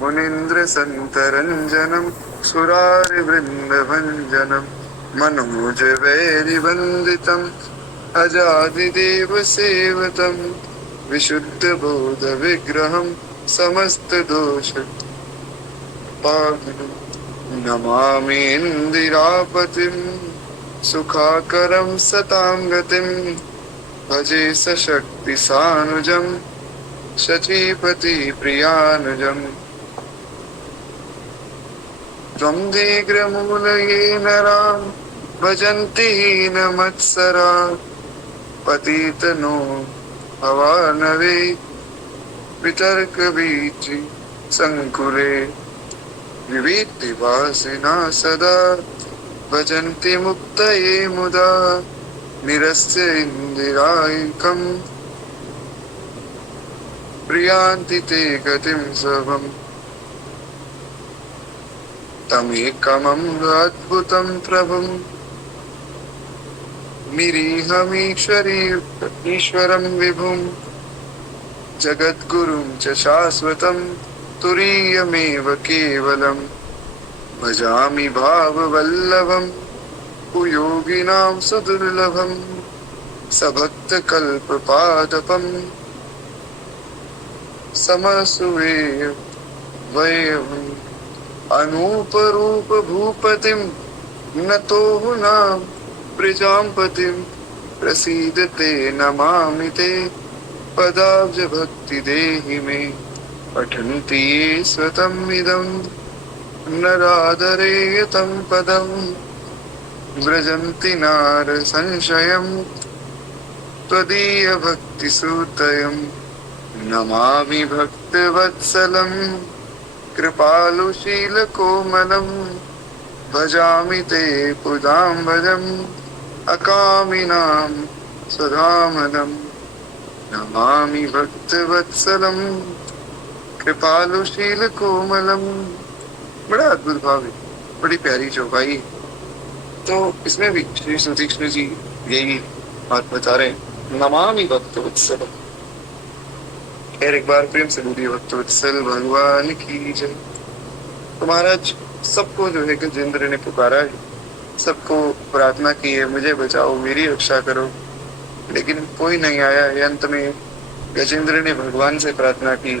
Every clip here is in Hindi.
मुनीन्द्र संतरंजनम सुरारिवृंदभंजनम मनोजवैरिवंदितम अजादिदेव सेवतम विशुद्ध बोध विग्रहम समस्त दोष पावनम नमामि इंदिरापतिम सुखाकरम सतां गतिम भजे सशक्ति सानुजम शचीपति प्रियानुजम त्वं दीघ्रमूलये नरां भजन्ति हीनमत्सरा पतितनो भवानवे वितर्कवीचि संकुले विविक्तिवासिना सदा भजन्ति मुक्तये मुदा निरस्य इन्दिरायकम् प्रियान्ति ते गतिं स्वम् तमेकमम् अद्भुतं प्रभुम् निरीहमीश्वरं विभुं जगद्गुरुं च शाश्वतं तुरीयमेव केवलं भजामि भाववल्लभं कुयोगिनां सुदुर्लभं सभक्तकल्पपादपम् समसुवेय वयम् अनूपरूप भूपतिं नतोऽहं प्रजापतिं प्रसीदते नमामि ते पदाब्ज भक्ति देहि मे पठन्ति ये स्वतम् इदं नरादरेयतं पदं व्रजन्ति नार संशयं त्वदीय भक्तिसूतयम् नमामि भक्तवत्सलं कृपालुशीलकोमलं भजामि ते पुदाम्बजम् अकामिनां सुधामदम् नमामि भक्तवत्सलं कृपालुशीलकोमलं। बड़ा अद्भुत भाव है, बड़ी प्यारी चौपाई। तो इसमें भी श्री सुतीक्ष्ण जी यही बात बता रहे हैं, नमामि भक्तवत्सलम। फिर एक बार प्रेम से बोलिए भक्तवत्सल भगवान की जय। तो महाराज सबको जो है गजेंद्र ने पुकारा है, सबको प्रार्थना की है, मुझे बचाओ, मेरी रक्षा करो, लेकिन कोई नहीं आया है। अंत में गजेंद्र ने भगवान से प्रार्थना की।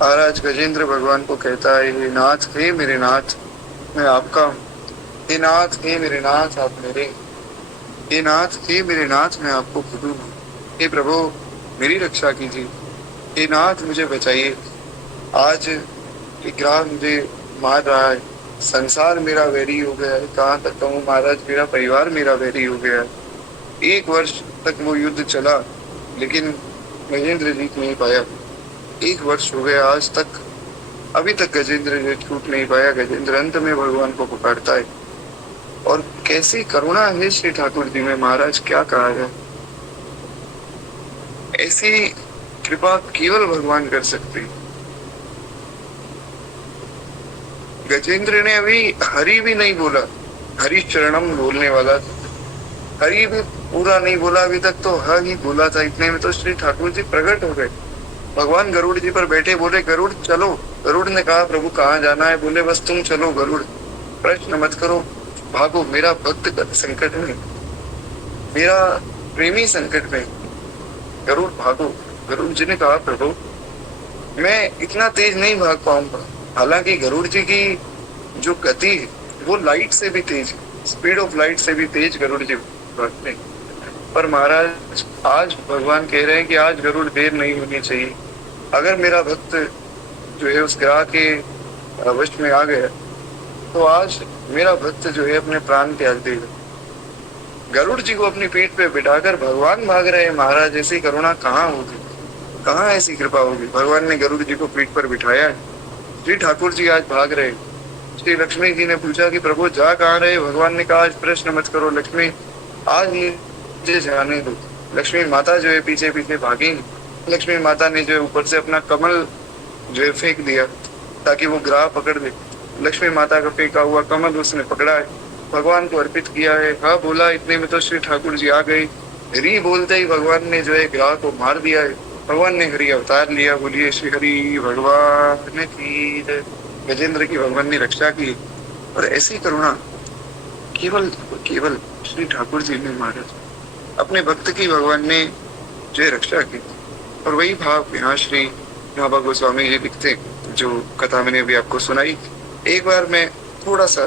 महाराज गजेंद्र भगवान को कहता है, हे नाथ, हे मेरे नाथ, मैं आपका हूँ। हे नाथ, हे मेरे नाथ, आप मेरे। हे नाथ, हे मेरे नाथ, मैं आपको खुद हूँ। हे प्रभु, मेरी रक्षा कीजिए। हे नाथ, मुझे बचाइए। आज ग्राह मुझे मार रहा है, संसार मेरा वैरी हो गया है। कहाँ तक कहूँ महाराज, मेरा परिवार मेरा वैरी हो गया है। 1 वर्ष तक वो युद्ध चला, लेकिन गजेंद्र जीत नहीं पाया। 1 वर्ष हो गया आज तक, अभी तक गजेंद्र जी छूट नहीं पाया। गजेंद्र अंत में भगवान को पुकारता है, और कैसी करुणा है श्री ठाकुर जी में महाराज, क्या कहा जाए। ऐसी कृपा केवल भगवान कर सकते। गजेंद्र ने अभी हरि भी नहीं बोला, हरि चरणम बोलने वाला, हरि भी पूरा नहीं बोला अभी तक, तो ह ही बोला था। इतने में तो श्री ठाकुर जी प्रकट हो गए। भगवान गरुड़ जी पर बैठे, बोले गरुड़ चलो। गरुड़ ने कहा, प्रभु कहाँ जाना है? बोले बस तुम चलो गरुड़, प्रश्न मत करो, भागो, मेरा भक्त संकट में, मेरा प्रेमी संकट में, गरुड़ भागो। गरुड़ जी ने कहा, प्रभु मैं इतना तेज नहीं भाग पाऊंगा। हालांकि गरुड़ जी की जो गति है वो लाइट से भी तेज है, स्पीड ऑफ लाइट से भी तेज गरुड़ जी भागते हैं। पर महाराज आज भगवान कह रहे हैं कि आज गरुड़ देर नहीं होनी चाहिए। अगर मेरा भक्त जो है उस ग्रह के वश में आ गया, तो आज मेरा भक्त जो है अपने प्राण त्याग देगा। गरुड़ जी को अपनी पीठ पे बिठाकर भगवान भाग रहे हैं। महाराज ऐसी करुणा कहाँ होगी, कहाँ ऐसी कृपा होगी। भगवान ने गरुड़ जी को पीठ पर बिठाया है। श्री ठाकुर जी आज भाग रहे। श्री लक्ष्मी जी ने पूछा कि प्रभु जा कहाँ रहे? भगवान ने कहा, आज प्रश्न मत करो लक्ष्मी, आज मुझे जाने दो। लक्ष्मी माता जो है पीछे पीछे भागी। लक्ष्मी माता ने जो है ऊपर से अपना कमल जो है फेंक दिया ताकि वो ग्राह पकड़ दे। लक्ष्मी माता का फेंका हुआ कमल उसने पकड़ा है, भगवान को अर्पित किया है। हाँ बोला, इतने में तो श्री ठाकुर जी आ गए। री बोलते ही भगवान ने जो है ग्राह को मार दिया है। भगवान ने हरि अवतार लिया। बोलिए श्री हरि भगवान की जय। गजेंद्र की भगवान ने रक्षा की। और ऐसी करुणा केवल केवल श्री ठाकुर जी ने महाराज अपने भक्त की भगवान ने जो रक्षा की। और वही भाव यहाँ श्री नाभा गोस्वामी जी लिखते, जो कथा मैंने अभी आपको सुनाई। एक बार मैं थोड़ा सा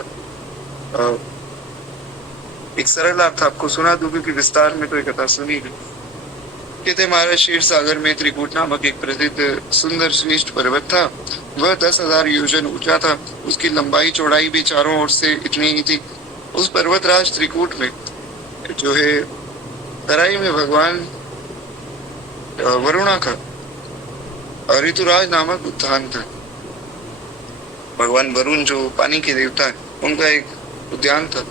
एक सरल अर्थ आपको सुना दूं, क्योंकि विस्तार में तो एक कथा सुनी नहीं। कहते महाराज क्षीर सागर में त्रिकूट नामक एक प्रसिद्ध सुंदर श्रेष्ठ पर्वत था। वह 10,000 योजन ऊंचा था। उसकी लंबाई चौड़ाई भी चारों ओर से इतनी ही थी। उस पर्वतराज त्रिकूट में जो है तराई में भगवान वरुणा का ऋतुराज नामक उद्यान था। भगवान वरुण जो पानी के देवता है, उनका एक उद्यान था।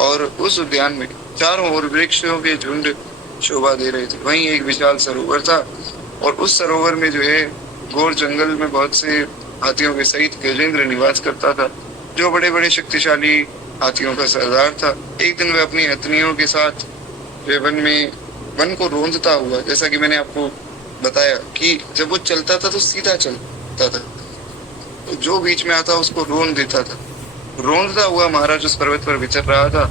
और उस उद्यान में चारों ओर वृक्षों के झुंड शोभा दे रहे थे। वहीं एक विशाल सरोवर था। और उस सरोवर में जो है घोर जंगल में बहुत से हाथियों के सहित गजेंद्र निवास करता था, जो बड़े बड़े शक्तिशाली हाथियों का सरदार था। एक दिन वह अपनी हथनियों के साथ वन को रोंदता हुआ, जैसा कि मैंने आपको बताया कि जब वो चलता था तो सीधा चलता था, तो जो बीच में आता उसको रोन देता था। रोंदता हुआ महाराज उस पर्वत पर विचर रहा था।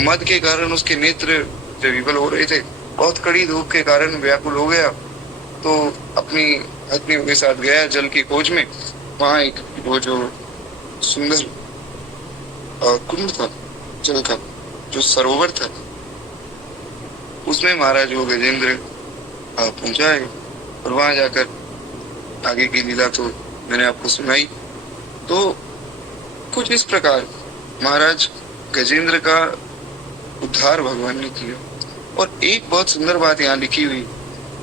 मद के कारण उसके नेत्र जो विफल हो रहे थे, बहुत कड़ी धूप के कारण व्याकुल हो गया, तो अपनी हथनियों के साथ गया जल की खोज में। वहां एक वो जो सुंदर कुंड था, जल का जो सरोवर था, उसमें महाराज वो गजेंद्र पहुंचा है। और वहां जाकर आगे की लीला तो मैंने आपको सुनाई। तो कुछ इस प्रकार महाराज गजेंद्र का उद्धार भगवान ने किया। और एक बहुत सुंदर बात यहाँ लिखी हुई,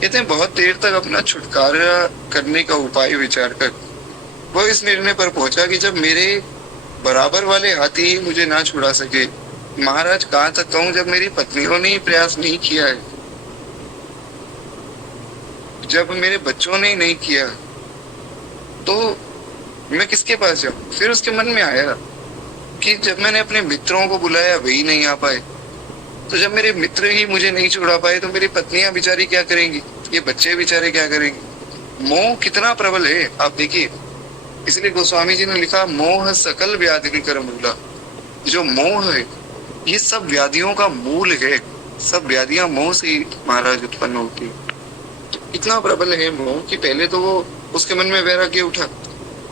कहते हैं बहुत देर तक अपना छुटकारा करने का उपाय विचार कर वह इस निर्णय पर पहुंचा कि जब मेरे बराबर वाले हाथी ही मुझे ना छुड़ा सके, महाराज कहाँ तक कहूँ, जब मेरी पत्नियों ने ही प्रयास नहीं किया है, जब मेरे बच्चों ने नहीं किया, तो मैं किसके पास जाऊं। फिर उसके मन में आया कि जब मैंने अपने मित्रों को बुलाया वही नहीं आ पाए, तो जब मेरे मित्र ही मुझे नहीं छुड़ा पाए तो मेरी पत्नियां बेचारी क्या करेंगी, ये बच्चे बेचारे क्या करेंगे। मोह कितना प्रबल है आप देखिए। इसलिए गोस्वामी जी ने लिखा, मोह सकल व्याधि कर मूला। जो मोह है ये सब व्याधियों का मूल है। सब व्याधियां मोह से महाराज उत्पन्न होती है। इतना प्रबल है मोह कि पहले तो वो उसके मन में वैराग्य उठा।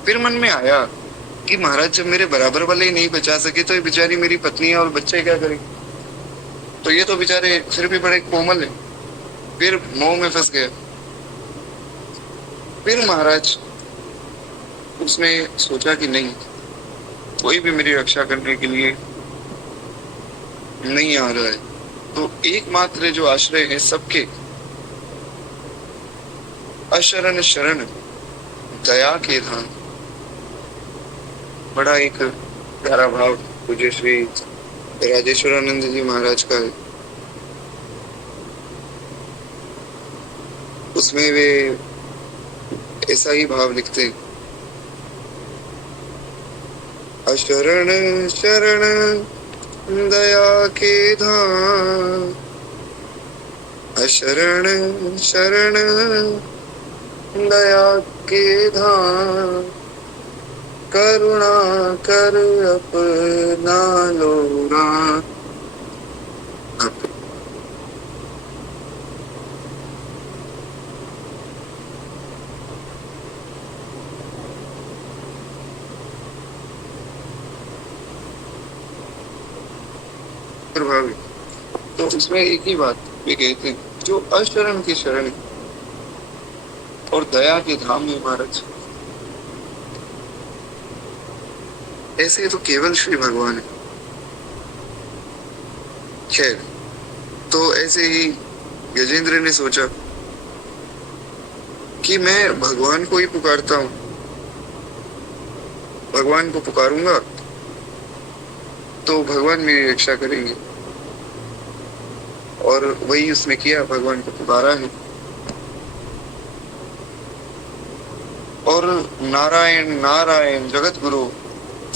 फिर मन में आया कि महाराज जब मेरे बराबर वाले ही नहीं बचा सके तो ये बेचारी मेरी पत्नी और बच्चे क्या करेंगे, तो ये तो बेचारे फिर भी बड़े कोमल है। फिर मोह में फंस गया। फिर महाराज उसने सोचा कि नहीं, कोई भी मेरी रक्षा करने के लिए नहीं आ रहा है, तो एकमात्र जो आश्रय है सबके, अशरण शरण दया के धाम। बड़ा एक प्यारा भाव पूज्य श्री राजेश्वरानंद जी महाराज का है। उसमें वे ऐसा ही भाव लिखते, अशरण शरण दया के धाम, अशरण शरण दया के धाम, करुणा कर अपना लोरा। प्रभावी तो उसमें एक ही बात वे कहते हैं, जो अशरण की शरण और दया के धाम में महाराज, ऐसे तो केवल श्री भगवान है। खैर, तो ऐसे ही गजेंद्र ने सोचा कि मैं भगवान को ही पुकारता हूं, भगवान को पुकारूंगा तो भगवान मेरी रक्षा करेंगे। और वही उसने किया, भगवान को पुकारा है। और नारायण नारायण जगत गुरु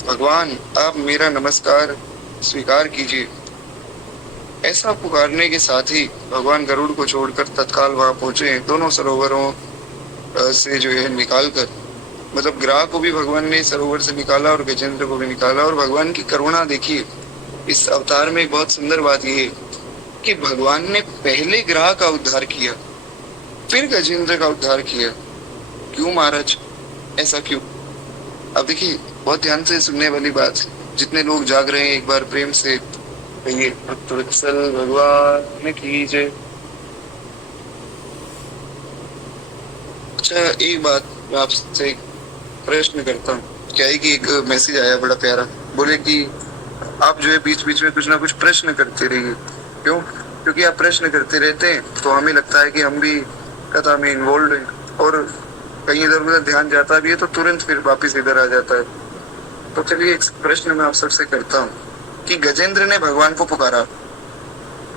भगवान, आप मेरा नमस्कार स्वीकार कीजिए। ऐसा पुकारने के साथ ही भगवान गरुड़ को छोड़कर तत्काल वहां पहुंचे, दोनों सरोवरों से जो है निकाल कर, मतलब ग्राह को भी भगवान ने सरोवर से निकाला और गजेंद्र को भी निकाला। और भगवान की करुणा देखिए इस अवतार में, एक बहुत सुंदर बात ये है कि भगवान ने पहले ग्राह का उद्धार किया, फिर गजेंद्र का उद्धार किया। क्यों महाराज, ऐसा क्यों? अब देखिए बहुत ध्यान से सुनने वाली बात है। जितने लोग जाग रहे हैं एक बार प्रेम से कहिए भक्तवत्सल भगवान की जय। अच्छा, एक बात मैं आपसे प्रश्न करता हूँ। क्या है कि एक मैसेज आया बड़ा प्यारा, बोले कि आप जो है बीच बीच में कुछ ना कुछ प्रश्न करते रहिए। क्यों? क्योंकि आप प्रश्न करते रहते हैं तो हमें लगता है कि हम भी कथा में इन्वॉल्व हैं, और कहीं इधर उधर ध्यान जाता भी है तो तुरंत फिर वापिस इधर आ जाता है। तो चलिए एक प्रश्न मैं आप सबसे करता हूँ कि गजेंद्र ने भगवान को पुकारा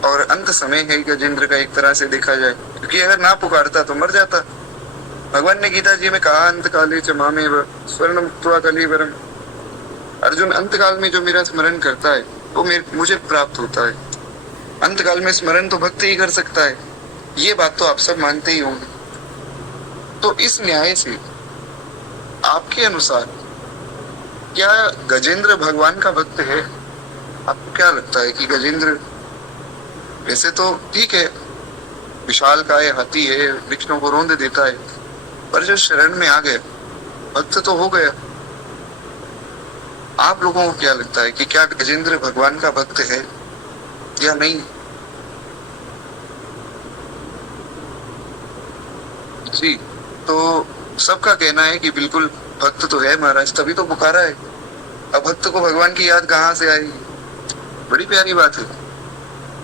और अंत समय है गजेंद्र का एक तरह से देखा जाए, क्योंकि अगर ना पुकारता तो मर जाता। भगवान ने गीता जी में कहा अंत काले च मामेव स्वर्णम त्वा कलीवरम, अर्जुन अंत काल में जो मेरा स्मरण करता है वो मुझे प्राप्त होता है। अंत काल में स्मरण तो भक्त ही कर सकता है, ये बात तो आप सब मानते ही होंगे। तो इस न्याय से आपके अनुसार क्या गजेंद्र भगवान का भक्त है? आपको क्या लगता है कि गजेंद्र, वैसे तो ठीक है विशाल काय हाथी है, वृक्षों को रौंद देता है, पर जो शरण में आ गया भक्त तो हो गया। आप लोगों को क्या लगता है कि क्या गजेंद्र भगवान का भक्त है या नहीं? जी, तो सबका कहना है कि बिल्कुल भक्त तो है महाराज, तभी तो पुकारा है। अब भक्त को भगवान की याद कहाँ से आएगी? बड़ी प्यारी बात है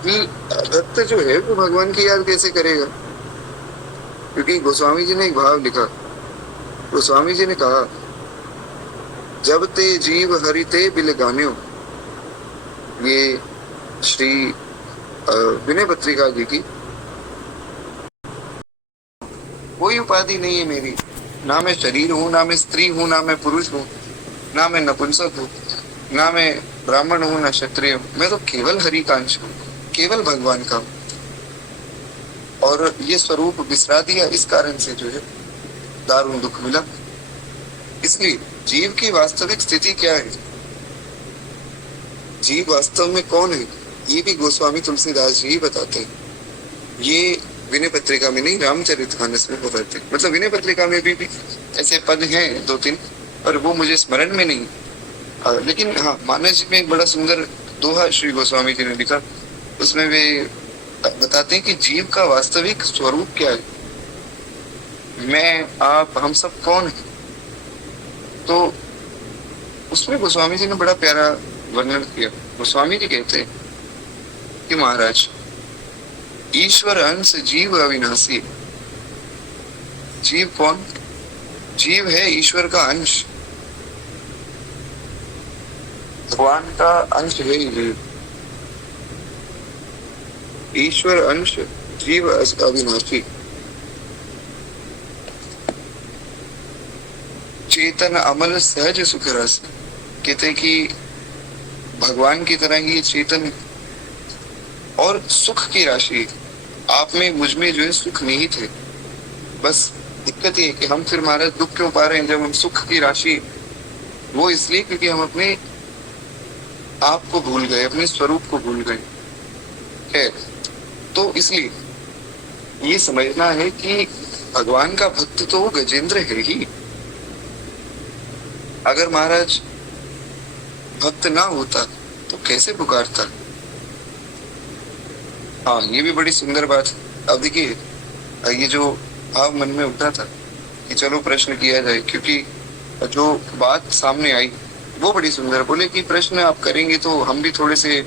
कि भक्त जो है वो भगवान की याद कैसे करेगा? क्योंकि गोस्वामी जी ने एक भाव लिखा, गोस्वामी जी ने कहा जब ते जीव हरिते बिल गान्यो, ये श्री विनय पत्रिका जी की। कोई उपाधि नहीं है मेरी, ना मैं शरीर हूँ, ना मैं स्त्री हूँ, ना मैं पुरुष हूँ, ना मैं नपुंसक हूँ, ना मैं ब्राह्मण हूँ, ना क्षत्रिय हूँ, मैं तो केवल हरि का अंश हूँ, केवल भगवान का हूँ। और ये स्वरूप बिसरा दिया, इस कारण से जो है दारुण दुख मिला। इसलिए जीव की वास्तविक स्थिति क्या है, जीव वास्तव में कौन है, ये भी गोस्वामी तुलसीदास जी बताते हैं। ये विनय पत्रिका में नहीं, रामचरितमानस में बताते हैं। मतलब विनय पत्रिका में भी ऐसे पद हैं दो तीन, और वो मुझे स्मरण में नहीं। लेकिन हाँ, मानस जी में एक बड़ा सुंदर दोहा श्री गोस्वामी जी ने लिखा, उसमें वे बताते हैं कि जीव का वास्तविक स्वरूप क्या है, मैं आप हम सब कौन है। तो उसमें गोस्वामी जी ने बड़ा प्यारा वर्णन किया। गोस्वामी जी कहते हैं कि महाराज ईश्वर अंश जीव अविनाशी। जीव कौन? जीव है ईश्वर का अंश, भगवान का अंश है जीव। ईश्वर अंश जीव अविनाशी, चेतन अमल सहज सुख रस। कहते कि भगवान की तरह ही चेतन और सुख की राशि आप में मुझ में जो है सुख निहित है। बस दिक्कत ये है कि हम फिर महाराज दुख क्यों पा रहे हैं जब हम सुख की राशि, वो इसलिए क्योंकि हम अपने आप को भूल गए, अपने स्वरूप को भूल गए है। तो इसलिए ये समझना है कि भगवान का भक्त तो वो गजेंद्र है ही। अगर महाराज भक्त ना होता तो कैसे पुकारता? हाँ, ये भी बड़ी सुंदर बात है। अब देखिए ये जो भाव मन में उठा था कि चलो प्रश्न किया जाए, क्योंकि जो बात सामने आई वो बड़ी सुंदर, बोले कि प्रश्न आप करेंगे तो हम भी थोड़े से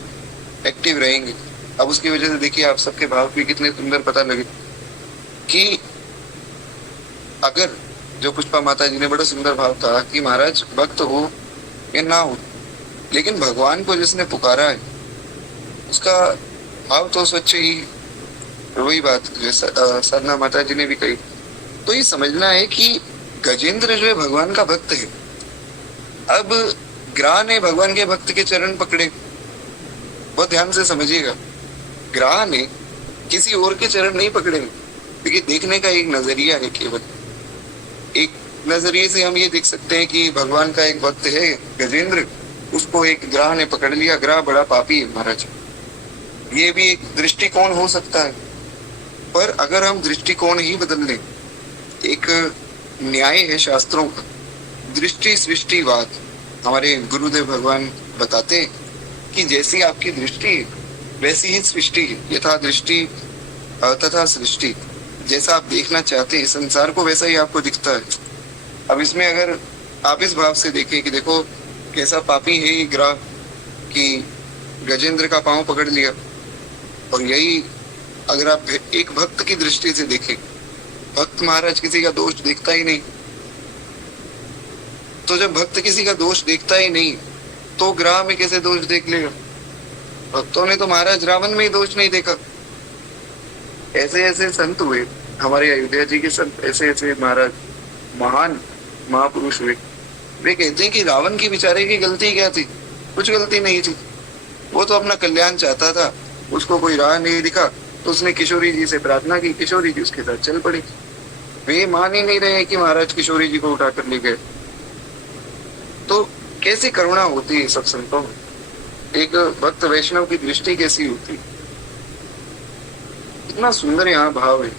एक्टिव रहेंगे। अब उसकी वजह से देखिए आप सबके भाव भी कितने सुंदर पता लगे कि अगर जो पुष्पा माता जी ने बड़ा सुंदर भाव कहा कि महाराज भक्त हो या ना हो, लेकिन भगवान को जिसने पुकारा है उसका भाव तो सच्चे ही। वही बात जो साधना माता जी ने भी कही। तो ये समझना है कि गजेंद्र जो है भगवान का भक्त है। अब ग्राह ने भगवान के भक्त के चरण पकड़े, बहुत ध्यान से समझिएगा। ग्राह ने किसी और के चरण नहीं पकड़े, क्योंकि देखने का एक नजरिया है केवल। एक नजरिए से हम ये देख सकते हैं कि भगवान का एक भक्त है गजेंद्र, उसको एक ग्राह ने पकड़ लिया। ग्राह बड़ा पापी है महाराज, ये भी एक दृष्टिकोण हो सकता है। पर अगर हम दृष्टिकोण ही बदल लें, एक न्याय है शास्त्रों का, दृष्टि सृष्टिवाद। हमारे गुरुदेव भगवान बताते हैं कि जैसी आपकी दृष्टि है वैसी ही सृष्टि है, यथा दृष्टि तथा सृष्टि। जैसा आप देखना चाहते हैं संसार को वैसा ही आपको दिखता है। अब इसमें अगर आप इस भाव से देखें कि देखो कैसा पापी है ये ग्राह कि गजेंद्र का पांव पकड़ लिया, और यही अगर आप एक भक्त की दृष्टि से देखें, भक्त महाराज किसी का दोष देखता ही नहीं। तो जब भक्त किसी का दोष देखता ही नहीं तो ग्राह में कैसे दोष देख लेगा? भक्तों ने तो महाराज रावण में ही दोष नहीं देखा। ऐसे ऐसे संत हुए हमारे अयोध्या जी के संत, ऐसे ऐसे महाराज महान महापुरुष हुए। वे कहते हैं कि रावण की बेचारे की गलती क्या थी? कुछ गलती नहीं थी, वो तो अपना कल्याण चाहता था, उसको कोई राह नहीं दिखा तो उसने किशोरी जी से प्रार्थना की, किशोरी जी उसके साथ चल पड़ी। वे मान ही नहीं रहे कि महाराज किशोरी जी को उठाकर ले गए। तो कैसी करुणा होती है सब संतों में, एक भक्त वैष्णव की दृष्टि कैसी होती, इतना सुंदर यहाँ भाव है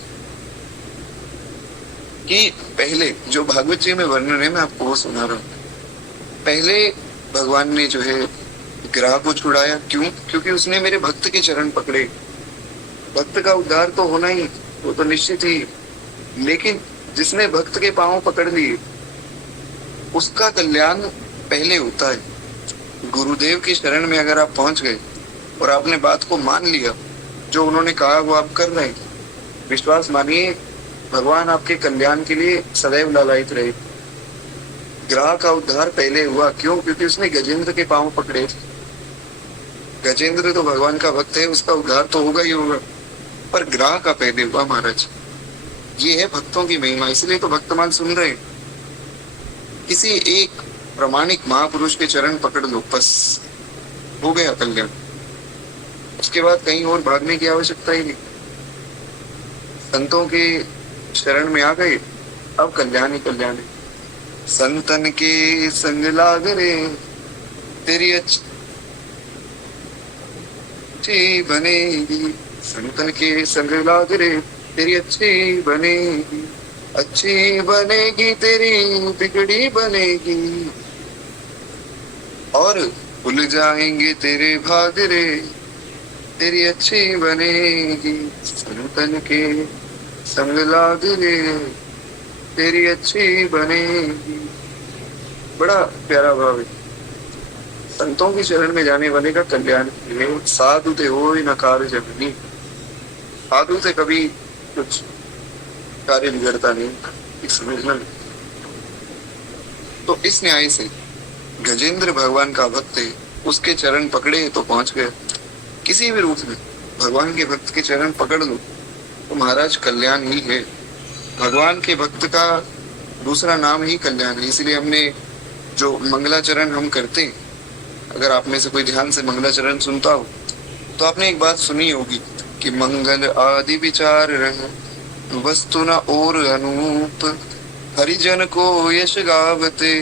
कि पहले जो भागवत जी में वर्णन है मैं आपको वो सुना रहा हूँ। पहले भगवान ने जो है ग्राह को छुड़ाया, क्यों? क्योंकि उसने मेरे भक्त के चरण पकड़े। भक्त का उद्धार तो होना ही, वो तो निश्चित ही, लेकिन जिसने भक्त के पांव पकड़ लिए उसका कल्याण पहले होता है। गुरुदेव की शरण में अगर आप पहुंच गए और आपने बात को मान लिया, जो उन्होंने कहा वो आप कर रहे हैं, विश्वास मानिए भगवान आपके कल्याण के लिए सदैव लालायित रहे। ग्राह का उद्धार पहले हुआ, क्यों? क्योंकि उसने गजेंद्र के पांव पकड़े थे। गजेंद्र तो भगवान का भक्त है, उसका उद्धार तो होगा ही होगा, पर ग्राह का पहले हुआ महाराज। ये है भक्तों की महिमा, इसलिए तो भक्तमाल सुन रहे। किसी एक प्रामाणिक महापुरुष के चरण पकड़ लो, बस हो गया कल्याण। उसके बाद कहीं और भागने की आवश्यकता ही नहीं। संतों के शरण में आ गए, अब कल्याण ही कल्याण है। संतन के संग लाग रे तेरी अच्छी बनेगी, संतन के संग लाग रे तेरी अच्छी बनेगी, अच्छी बनेगी तेरी बिगड़ी बनेगी, और भूल जाएंगे तेरे भाग रे तेरी अच्छी बनेगी, संतन के संग लाग रे तेरी अच्छी बनेगी। बड़ा प्यारा भाव है। संतों की शरण में जाने वाले का कल्याण है। साधु ते हो न कार्य जननी, साधु से कभी कुछ कार्य बिगड़ता नहीं, समझना। तो इस न्याय से गजेंद्र भगवान का भक्त है, उसके चरण पकड़े तो पहुंच गए। किसी भी रूप में भगवान के भक्त के चरण पकड़ लो तो महाराज कल्याण ही है। भगवान के भक्त का दूसरा नाम ही कल्याण है। इसलिए हमने जो मंगलाचरण हम करते हैं, अगर आप में से कोई ध्यान से मंगलाचरण सुनता हो तो आपने एक बात सुनी होगी कि मंगल आदि विचार वस्तु न और अनूप, हरिजन को यश गावते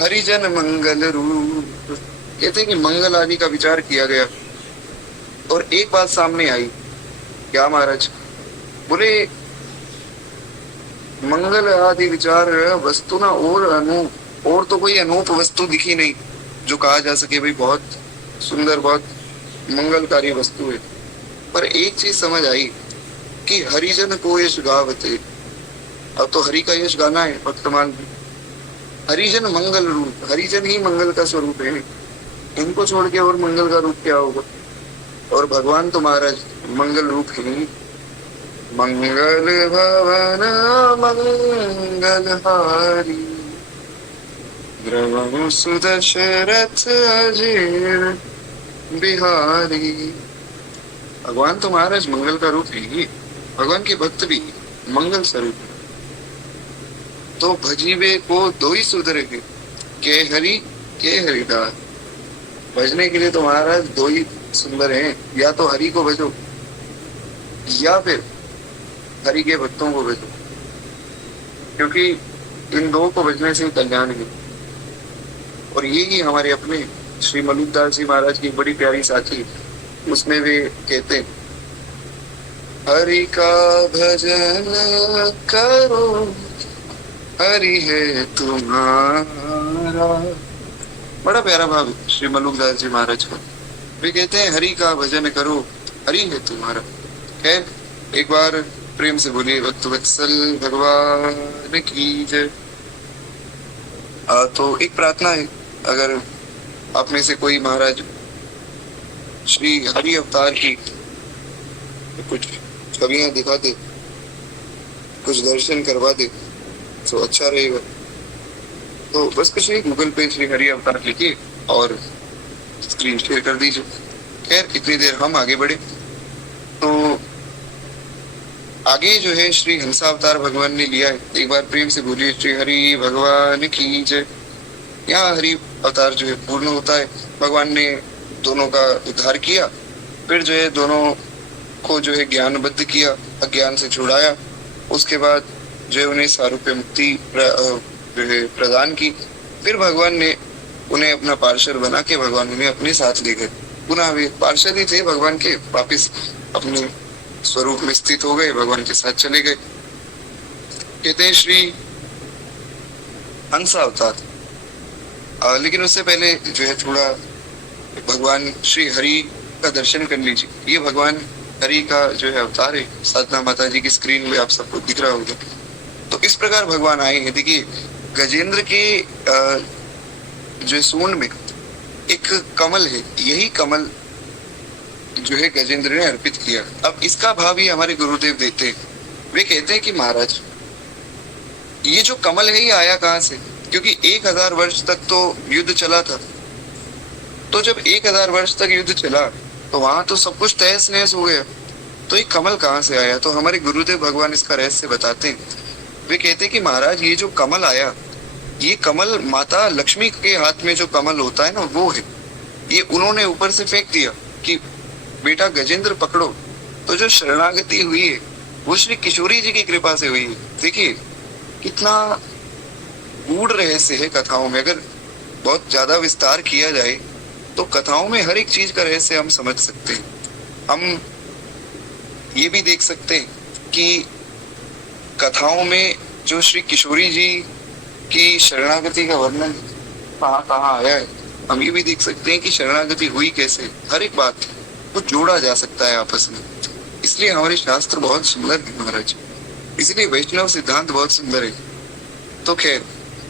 हरिजन मंगल रूप। कहते हैं कि मंगल आदि का विचार किया गया और एक बात सामने आई। क्या महाराज? बोले मंगल आदि विचार वस्तु ना और अनूप, और तो कोई अनूप वस्तु दिखी नहीं जो कहा जा सके भाई बहुत सुंदर बहुत मंगलकारी वस्तु है। पर एक चीज समझ आई कि हरिजन को यश गावते, अब तो हरि का यश गाना है वर्तमान में। हरिजन मंगल रूप, हरिजन ही मंगल का स्वरूप है, इनको छोड़ के और मंगल का रूप क्या होगा? और भगवान तो महाराज मंगल रूप है। मंगल भवन मंगल हारी द्रवहु सुदशरथ अजीर बिहारी। भगवान तो महाराज मंगल का रूप है, भगवान के भक्त भी मंगल स्वरूप। तो भजीवे को दो ही सुधर के हरि के हरिदास। भजने के लिए तो महाराज दो ही सुंदर हैं, या तो हरि को भजो या फिर हरि के भक्तों को भजो, क्योंकि इन दो को भजने से कल्याण है। और यही हमारे अपने श्री मलुकदास जी महाराज की बड़ी प्यारी साथी, उसमें वे कहते हैं, हरि का भजन करो, हरि है तुम्हारा। बड़ा प्यारा भाव श्री मलुकदास जी महाराज का। वे कहते हैं हरि का भजन करो, हरि है तुम्हारा। खैर, एक बार प्रेम से बोलिए भक्त वत्सल भगवान की जय। तो एक प्रार्थना है, अगर आप में से कोई महाराज श्री हरि अवतार की कुछ छवियां दिखा दे, कुछ दर्शन करवा दे तो अच्छा रहेगा। तो बस कुछ नहीं, गूगल पे श्री हरि अवतार लिखिए और स्क्रीन शेयर कर दीजिए। खैर, कितनी देर हम आगे बढ़े, तो आगे जो है श्री हंसावतार भगवान ने लिया है। एक बार प्रेम से बोलिए श्री हरि भगवान की जय। यहाँ हरि अवतार जो है पूर्ण होता है। भगवान ने दोनों का उद्धार किया, फिर जो है दोनों को जो है ज्ञानबद्ध किया, अज्ञान से छुड़ाया, उसके बाद जो है उन्हें सारूप्य मुक्ति जो है प्रदान की। फिर भगवान ने उन्हें अपना पार्षद बना के भगवान उन्हें अपने साथ ले गए। पुनः वे पार्षद ही थे भगवान के, वापिस अपने स्वरूप में स्थित हो गए, भगवान के साथ चले गए। कहते हैं श्री हंस अवतार। लेकिन उससे पहले जो है थोड़ा भगवान श्री हरि का दर्शन कर लीजिए। ये भगवान हरि का जो है अवतार है। साधना माता जी की स्क्रीन में आप सबको दिख रहा होगा। तो इस प्रकार भगवान आए हैं। देखिए, गजेंद्र के जो सूंड में एक कमल है, यही कमल जो है गजेंद्र ने अर्पित किया। अब इसका भाव ही हमारे गुरुदेव देते हैं। वे कहते हैं कि महाराज, ये जो कमल है ये आया कहाँ से? क्योंकि 1000 वर्ष तक तो युद्ध चला था। तो जब 1000 वर्ष तक युद्ध चला तो वहां तो सब कुछ तहस नहस हो गया, तो ये कमल कहाँ से आया? तो हमारे गुरुदेव भगवान इसका रहस्य बताते हैं। वे कहते हैं कि महाराज, ये जो कमल आया, ये कमल माता लक्ष्मी के हाथ में जो कमल होता है ना, वो है। ये उन्होंने ऊपर से फेंक दिया कि बेटा गजेंद्र पकड़ो। तो जो शरणागति हुई है वो श्री किशोरी जी की कृपा से हुई है। देखिए कितना गूढ़ रहस्य है कथाओं में। अगर बहुत ज्यादा विस्तार किया जाए तो कथाओं में हर एक चीज का रहस्य हम समझ सकते हैं। हम ये भी देख सकते हैं कि कथाओं में जो श्री किशोरी जी की शरणागति का वर्णन कहाँ कहाँ आया है, हम ये भी देख सकते हैं कि शरणागति हुई कैसे। हर एक बात को जोड़ा जा सकता है आपस में। इसलिए हमारे शास्त्र बहुत सुंदर है महाराज, इसलिए वैष्णव सिद्धांत बहुत सुंदर है। तो खैर,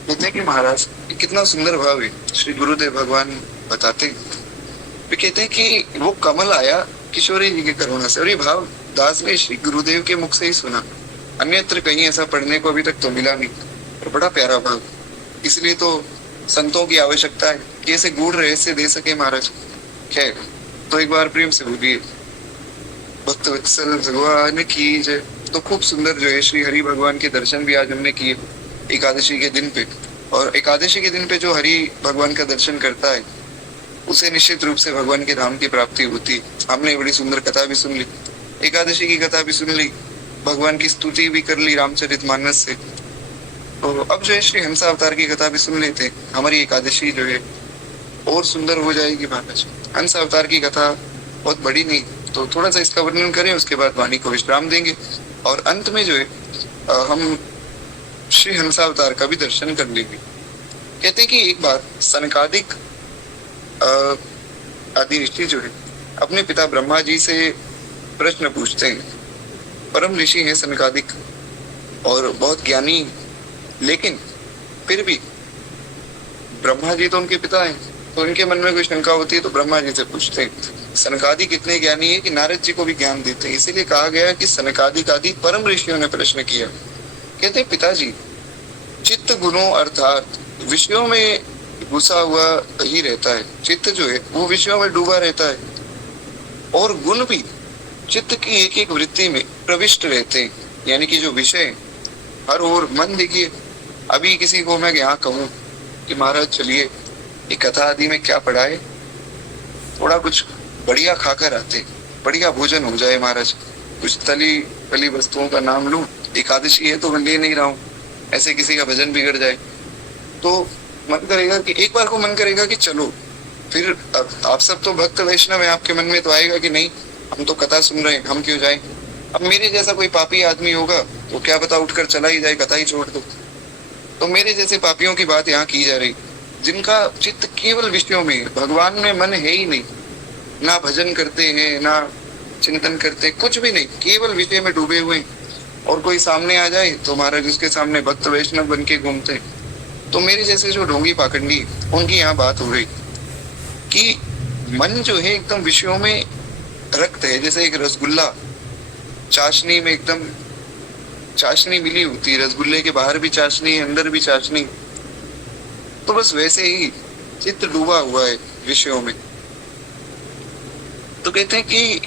कहते हैं कि महाराज कितना सुंदर भाव है। श्री गुरुदेव भगवान बताते हैं, वे कहते हैं कि वो कमल आया किशोरी जी के करुणा से। और ये भाव दास ने श्री गुरुदेव के मुख से ही सुना, अन्यत्र कहीं ऐसा पढ़ने को अभी तक तो मिला नहीं। और बड़ा प्यारा भाव, इसलिए तो संतों की आवश्यकता है कि ऐसे गूढ़ रहस्य दे सके महाराज। खैर, तो एक बार प्रेम से बोलिए भक्त वत्सल भगवान की जय। तो खूब सुंदर जो है श्री हरि भगवान के दर्शन भी आज हमने किए एकादशी के दिन पे। और एकादशी के दिन पे जो हरि भगवान का दर्शन करता है उसे निश्चित रूप से भगवान के धाम की प्राप्ति होती। हमने बड़ी सुंदर कथा भी सुन ली, एकादशी की कथा भी सुन ली, भगवान की स्तुति भी कर ली रामचरितमानस से। तो अब जो है श्री हंसा अवतार की कथा भी सुन लेते, हमारी एकादशी जो है और सुंदर हो जाएगी महाराज। हंसा अवतार की कथा बहुत बड़ी नहीं, तो थोड़ा सा इसका वर्णन करें, उसके बाद वाणी को विश्राम देंगे और अंत में जो है हम श्री हंसा अवतार का भी दर्शन कर लेंगे। कहते हैं कि एक बार सनकादिक आदि ऋषि जो है अपने पिता ब्रह्मा जी से प्रश्न पूछते हैं। परम ऋषि हैं सनकादिक और बहुत ज्ञानी, लेकिन फिर भी ब्रह्मा जी तो उनके पिता हैं, तो उनके मन में कोई शंका होती है तो ब्रह्मा जी से पूछते हैं। सनकादिक इतने ज्ञानी है कि नारद जी को भी ज्ञान देते हैं। इसीलिए कहा गया कि सनकादिक आदि परम ऋषियों ने प्रश्न किया। कहते हैं पिताजी, चित्त गुणों अर्थात विषयों में घुसा हुआ ही रहता है। चित्त जो है वो विषयों में डूबा रहता है और गुण भी चित्त की एक एक वृत्ति में प्रविष्ट रहते हैं। यानी कि जो विषय हर ओर मन, देखिए अभी किसी को मैं यहाँ कहूँ कि महाराज चलिए ये कथा आदि में क्या पढ़ा है, थोड़ा कुछ बढ़िया खाकर आते, बढ़िया भोजन हो जाए महाराज, कुछ तली तली वस्तुओं का नाम लूं, एकादशी है तो मैं ले नहीं रहा हूँ, ऐसे किसी का भजन बिगड़ जाए तो मन करेगा कि एक बार को मन करेगा कि चलो फिर आप सब तो भक्त वैष्णव है, आपके मन में तो आएगा कि नहीं हम तो कथा सुन रहे हैं, हम क्यों जाएं। अब मेरे जैसा कोई पापी आदमी होगा तो क्या पता उठकर चला ही जाए, कथा ही छोड़ दो। तो मेरे जैसे पापियों की बात यहाँ की जा रही, जिनका चित्त केवल विषयों में, भगवान में मन है ही नहीं, ना भजन करते हैं ना चिंतन करते, कुछ भी नहीं, केवल विषय में डूबे हुए। और कोई सामने आ जाए तो महाराज उसके सामने भक्त वैष्णव बन के घूमते। तो मेरे जैसे जो ढोंगी पाखंडी, उनकी यहाँ बात हो रही कि मन जो है एकदम विषयों में रक्त है, जैसे एक रसगुल्ला चाशनी में एकदम चाशनी मिली होती है, रसगुल्ले के बाहर भी चाशनी है अंदर भी चाशनी, तो बस वैसे ही चित्त डूबा हुआ है विषयों में। तो कहते हैं कि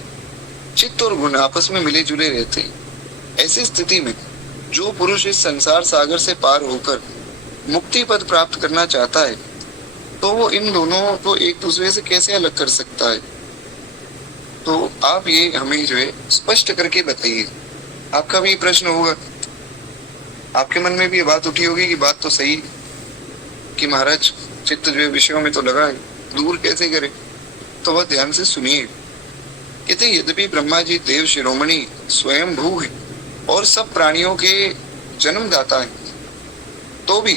चित्त और गुण आपस में मिले जुले रहते हैं। ऐसी स्थिति में जो पुरुष इस संसार सागर से पार होकर मुक्ति पद प्राप्त करना चाहता है तो वो इन दोनों को एक दूसरे से कैसे अलग कर सकता है। तो आप ये हमें जो है स्पष्ट करके बताइए। आपका भी प्रश्न होगा, आपके मन में भी ये बात उठी होगी कि बात तो सही कि महाराज चित्त जो है विषयों में तो लगा है, दूर कैसे करे। तो वह ध्यान से सुनिए। कहते यद्यपि ब्रह्मा जी देव शिरोमणि स्वयं भू है और सब प्राणियों के जन्मदाता है, तो भी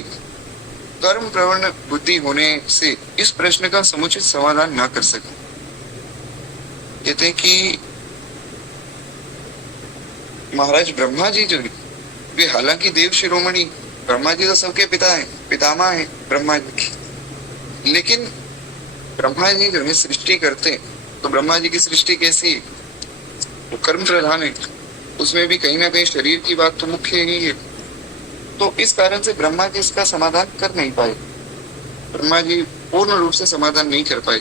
कर्म प्रवण बुद्धि होने से इस प्रश्न का समुचित समाधान न कर सके। कहते हैं कि महाराज ब्रह्मा जी जो है वे हालांकि देव शिरोमणि, ब्रह्मा जी तो सबके पिता हैं, पितामह हैं ब्रह्मा जी, लेकिन ब्रह्मा जी जो है सृष्टि करते हैं तो ब्रह्मा जी की सृष्टि कैसी है, वो कर्म प्रधान है, उसमें भी कहीं ना कहीं शरीर की बात तो मुख्य ही है। तो इस कारण से ब्रह्मा जी इसका समाधान कर नहीं पाए, ब्रह्मा जी पूर्ण रूप से समाधान नहीं कर पाए।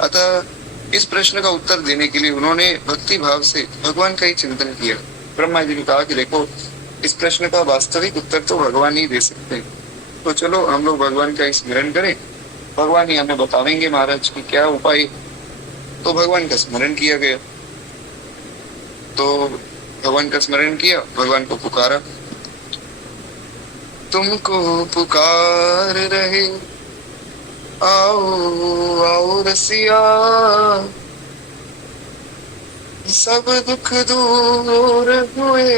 अतः इस प्रश्न का उत्तर देने के लिए उन्होंने भक्ति भाव से भगवान का ही चिंतन किया। ब्रह्मा जी ने कहा कि देखो इस प्रश्न का वास्तविक उत्तर तो भगवान ही दे सकते हैं, तो चलो हम लोग भगवान का स्मरण करें, भगवान ही हमें बतावेंगे महाराज की क्या उपाय। तो भगवान का स्मरण किया गया, तो भगवान का स्मरण किया, भगवान को पुकारा, तुमको पुकार रहे आओ आओ रसिया, सब दुख दूर हुए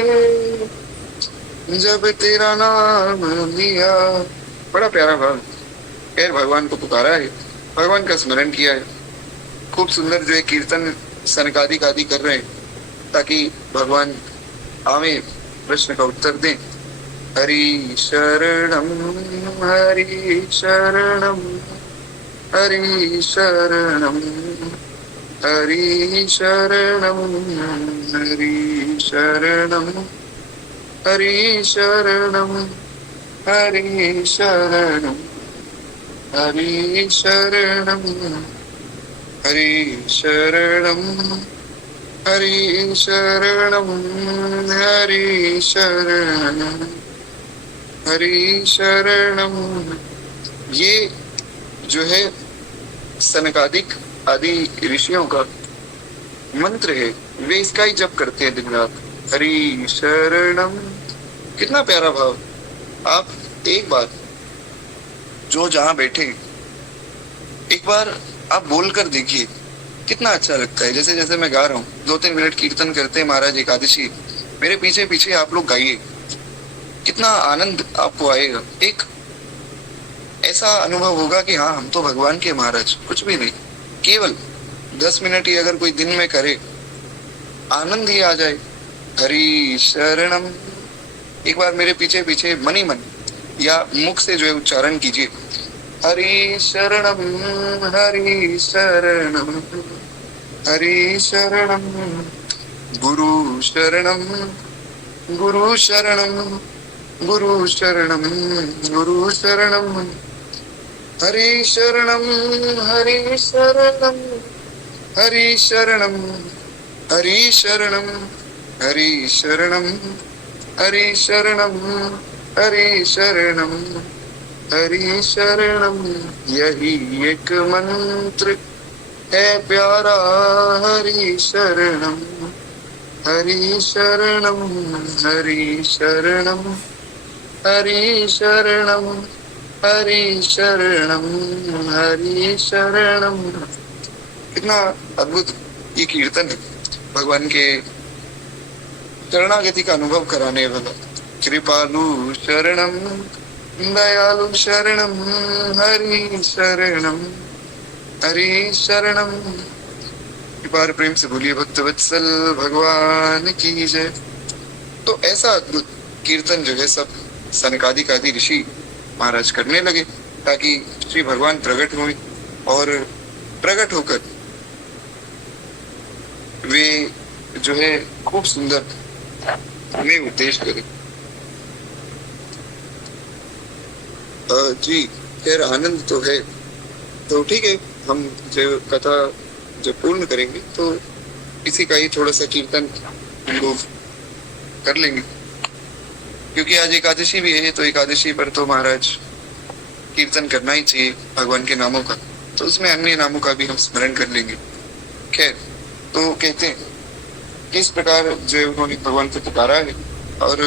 जब तेरा नाम लिया। बड़ा प्यारा भाव। खैर भगवान को पुकारा है, भगवान का स्मरण किया है, खूब सुंदर जो है कीर्तन सनकादिक आदि कर रहे हैं ताकि भगवान आवे प्रश्न का उत्तर दें। हरि शरणम हरि शरणम हरि शरणम हरि शरणम हरि शरणम हरि शरणम हरि शरणम हरि शरणम हरि शरणम हरि शरणम हरि शरणम हरि शरणम। ये जो है सनकादिक आदि ऋषियों का मंत्र है, वे इसका ही जप करते हैं दिन रात, हरि शरणम। कितना प्यारा भाव। आप एक बार जो जहां बैठे एक बार आप बोलकर देखिए, कितना अच्छा लगता है। जैसे जैसे मैं गा रहा हूँ 2-3 मिनट कीर्तन करते हैं महाराज एकादशी, मेरे पीछे पीछे आप लोग गाइए, कितना आनंद आपको आएगा। एक ऐसा अनुभव होगा कि हाँ हम तो भगवान के महाराज, कुछ भी नहीं, केवल 10 मिनट ही अगर कोई दिन में करे, आनंद ही आ जाए। हरि शरणम, एक बार मेरे पीछे पीछे मन ही मन या मुख से जो है उच्चारण कीजिए, हरि शरणम हरि शरणम हरि शरणम गुरु शरणम गुरु शरणम गुरु शरणम गुरु शरणम हरि शरणम हरि शरणम हरि शरणम हरि शरणम हरि शरणम हरि शरणम हरि शरणम हरि शरणम। यही एक मंत्र है प्यारा, हरि शरणम हरि शरणम हरि शरणम हरि शरणम हरि शरणम हरि शरणम। कितना अद्भुत ये कीर्तन है, भगवान के शरणागति का अनुभव कराने वाला। कृपालु शरणम दयालु शरणम हरि शरणम हरि शरणम। बार प्रेम से बोलिए भक्त वत्सल भगवान की जय। तो ऐसा अद्भुत कीर्तन जो है सब सनकादिक आदि ऋषि महाराज करने लगे, ताकि श्री भगवान प्रकट हुए और प्रकट होकर वे जो है खूब सुंदर हमें उपदेश करें। जी खैर आनंद तो है, तो ठीक है, हम जो कथा जब पूर्ण करेंगे तो इसी का ही थोड़ा सा कीर्तन हम लोग कर लेंगे, क्योंकि आज एकादशी भी है, तो एकादशी पर तो महाराज कीर्तन करना ही चाहिए भगवान के नामों का, तो उसमें अन्य नामों का भी हम स्मरण कर लेंगे। खैर, तो कहते हैं किस प्रकार जो उन्होंने भगवान को पुकारा है, और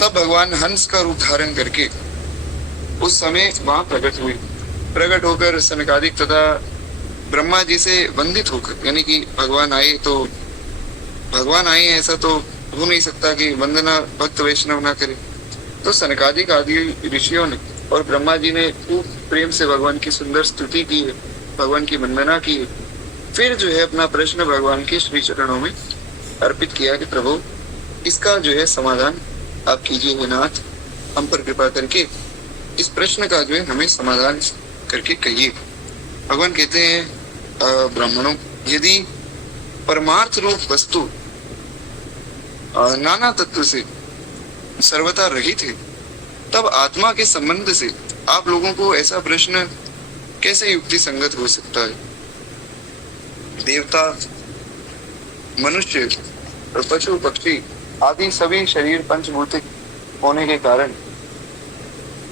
तब भगवान हंस का रूप धारण करके उस समय वहां प्रकट हुए। प्रकट होकर सनकादिक तथा ब्रह्मा जी से वंदित होकर, यानी कि भगवान आए तो भगवान आए ऐसा तो हो नहीं सकता कि वंदना भक्त वैष्णव ना करे, तो सनकादिक आदि ऋषियों ने और ब्रह्मा जी ने खूब प्रेम से भगवान की सुंदर स्तुति की है, भगवान की वंदना की है। फिर जो है अपना प्रश्न भगवान के श्री चरणों में अर्पित किया कि प्रभु इसका जो है समाधान आप कीजिए हे नाथ, हम पर कृपा करके इस प्रश्न का जो है हमें समाधान करके कहिए। भगवान कहते हैं ब्राह्मणों, यदि परमार्थ रूप वस्तु नाना तत्व से सर्वथा रहित है, तब आत्मा के संबंध से आप लोगों को ऐसा प्रश्न कैसे युक्ति संगत हो सकता है। देवता, मनुष्य, पशु पक्षी आदि सभी शरीर पंचभौतिक होने के कारण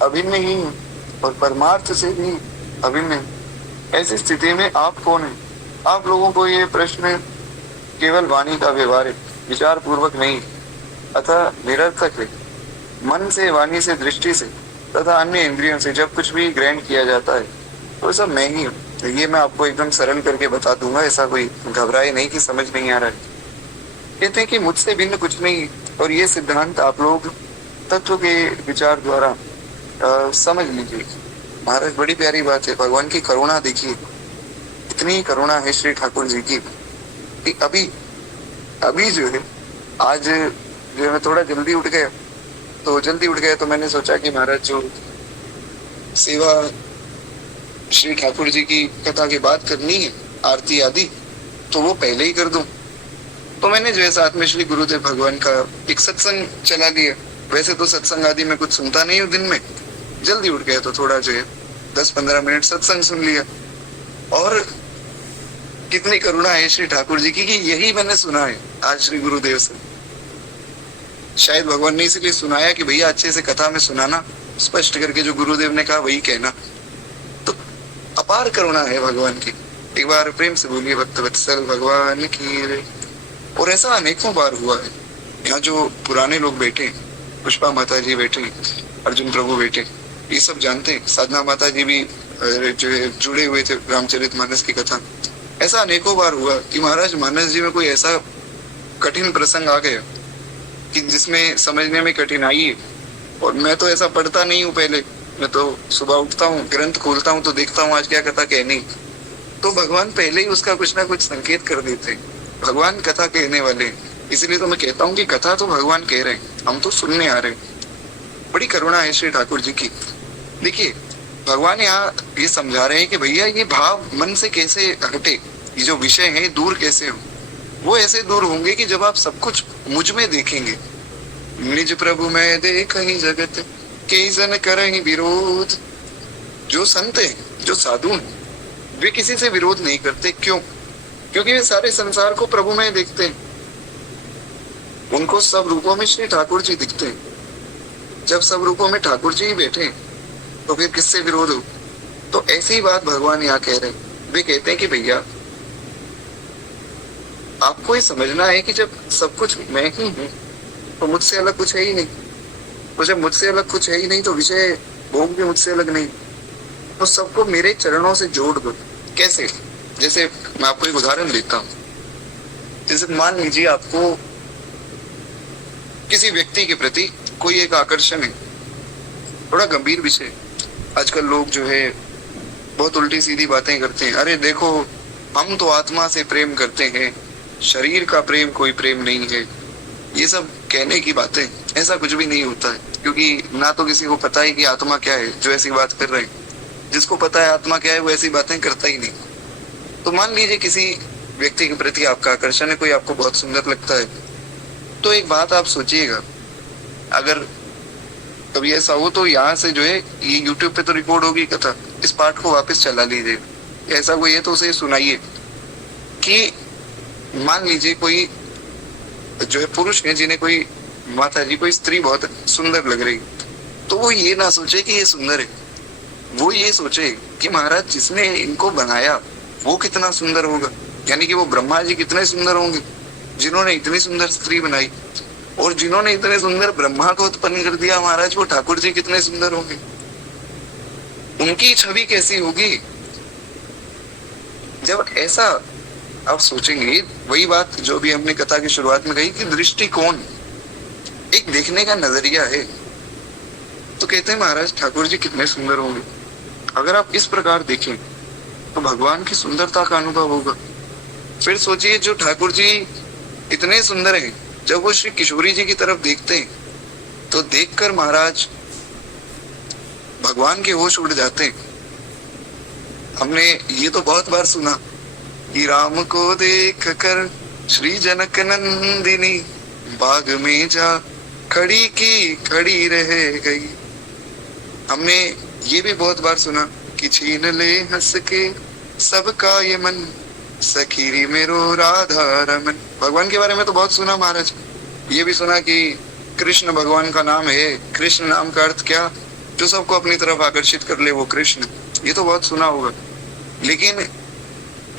अभिन्न ही है और परमार्थ से भी अभिन्न है। ऐसी स्थिति में आप कौन है? आप लोगों को ये प्रश्न केवल वाणी का व्यवहार है, विचार पूर्वक नहीं, अतः निरर्थक है। मन से, वाणी से, दृष्टि से तथा अन्य इंद्रियों से जब कुछ भी ग्रहण किया जाता है तो सब मैं ही हूँ। तो ये मैं आपको एकदम सरल करके बता दूंगा, ऐसा कोई घबराए नहीं कि समझ नहीं आ रहा है। कहते हैं कि मुझसे भिन्न कुछ नहीं, और ये सिद्धांत आप लोग तत्व के विचार द्वारा समझ लीजिए। महाराज बड़ी प्यारी बात है, भगवान की करुणा देखिए, इतनी करुणा है श्री ठाकुर जी की कि अभी जो है आज जो मैं थोड़ा जल्दी उठ गया, तो मैंने सोचा कि महाराज जो सेवा श्री ठाकुर जी की कथा के बाद करनी है, आरती आदि, तो वो पहले ही कर दूं। तो मैंने जो है साथ में श्री गुरुदेव भगवान का एक सत्संग चला लिया। वैसे तो सत्संग आदि में कुछ सुनता नहीं हूँ दिन में, जल्दी उठ गया तो थोड़ा जो है 10-15 मिनट सत्संग सुन लिया। और कितनी करुणा है श्री ठाकुर जी की कि यही मैंने सुना है आज श्री गुरुदेव से। शायद भगवान ने इसलिए सुनाया कि भैया अच्छे से कथा में सुनाना, स्पष्ट करके जो गुरुदेव ने कहा वही कहना। तो अपार करुणा है भगवान की। एक बार प्रेम से बोलिए भक्त वत्सल भगवान की। और ऐसा अनेकों बार हुआ है। यहाँ जो पुराने लोग बैठे, पुष्पा माता जी बैठे, अर्जुन प्रभु बैठे, ये सब जानते हैं। साधना माता जी भी जो है जुड़े हुए थे रामचरितमानस की कथा। ऐसा अनेकों बार हुआ कि महाराज मानस जी में कोई ऐसा कठिन प्रसंग आ गया कि जिसमें समझने में कठिनाई है। और मैं तो ऐसा पढ़ता नहीं हूँ पहले, मैं तो सुबह उठता हूँ, ग्रंथ खोलता हूँ तो देखता हूँ आज क्या कथा कहनी, तो भगवान पहले ही उसका कुछ ना कुछ संकेत कर देते। भगवान कथा कहने वाले, इसलिए तो मैं कहता हूँ कि कथा तो भगवान कह रहे हैं, हम तो सुनने आ रहे हैं। बड़ी करुणा है श्री ठाकुर जी की। देखिए भगवान यहाँ ये समझा रहे हैं कि भैया ये भाव मन से कैसे हटे, ये जो विषय है दूर कैसे हो। वो ऐसे दूर होंगे कि जब आप सब कुछ मुझ में देखेंगे। निज प्रभु मैं देख ही जगत के जन करहि विरोध। जो संत है, जो साधु है, वे किसी से विरोध नहीं करते। क्यों? क्योंकि वे सारे संसार को प्रभु में देखते हैं। उनको सब रूपों में श्री ठाकुर जी दिखते हैं। जब सब रूपों में ठाकुर जी ही बैठे तो फिर किससे विरोध हो? तो ऐसी बात भगवान यहाँ कह रहे हैं। वे कहते हैं कि भैया आपको ये समझना है कि जब सब कुछ मैं ही हूँ तो मुझसे अलग कुछ है ही नहीं। तो जब मुझसे अलग कुछ है ही नहीं तो विषय भोग भी मुझसे अलग नहीं। तो सबको मेरे चरणों से जोड़ दो। कैसे? जैसे मैं आपको एक उदाहरण देता हूँ। जैसे मान लीजिए आपको किसी व्यक्ति के प्रति कोई एक आकर्षण है, बड़ा गंभीर विषय। आजकल लोग जो है बहुत उल्टी सीधी बातें करते हैं। अरे देखो, हम तो आत्मा से प्रेम करते हैं, शरीर का प्रेम कोई प्रेम नहीं है। ये सब कहने की बातें, ऐसा कुछ भी नहीं होता है, क्योंकि ना तो किसी को पता है कि आत्मा क्या है जो ऐसी बात कर रहे हैं। जिसको पता है आत्मा क्या है वो ऐसी बातें करता ही नहीं। तो मान लीजिए किसी व्यक्ति के प्रति आपका आकर्षण है, कोई आपको बहुत सुंदर लगता है, तो एक बात आप सोचिएगा, अगर कभी ऐसा हो तो यहाँ से जो है ये YouTube पे तो रिकॉर्ड होगी कथा, इस पार्ट को वापस चला लीजिए। ऐसा कोई है तो उसे सुनाइए कि मान लीजिए कोई जो है पुरुष है जिन्हें कोई माता जी, कोई स्त्री बहुत सुंदर लग रही, तो वो ये ना सोचे कि ये सुंदर है, वो ये सोचे कि महाराज जिसने इनको बनाया वो कितना सुंदर होगा। यानी कि वो ब्रह्मा जी कितने सुंदर होंगे जिन्होंने इतनी सुंदर स्त्री बनाई, और जिन्होंने इतने सुंदर ब्रह्मा को उत्पन्न कर दिया महाराज, वो ठाकुर जी कितने सुंदर होंगे, उनकी छवि कैसी होगी। जब ऐसा आप सोचेंगे, वही बात जो भी हमने कथा की शुरुआत में कही कि दृष्टिकोण एक देखने का नजरिया है। तो कहते हैं महाराज ठाकुर जी कितने सुंदर होंगे। अगर आप इस प्रकार देखें तो भगवान की सुंदरता का अनुभव होगा। फिर सोचिए जो ठाकुर जी इतने सुंदर हैं, जब वो श्री किशोरी जी की तरफ देखते हैं तो देखकर महाराज भगवान के होश उड़ जाते हैं। हमने ये तो बहुत बार सुना कि राम को देख कर श्री जनक नंदिनी बाग में जा खड़ी की खड़ी रह गई। हमने ये भी बहुत बार सुना कि छीन ले हंस के सबका ये मन सखीरी मेरो राधा रमन। भगवान के बारे में तो बहुत सुना महाराज। ये भी सुना कि कृष्ण भगवान का नाम है। कृष्ण नाम का अर्थ क्या? जो सबको अपनी तरफ आकर्षित कर ले वो कृष्ण। ये तो बहुत सुना होगा, लेकिन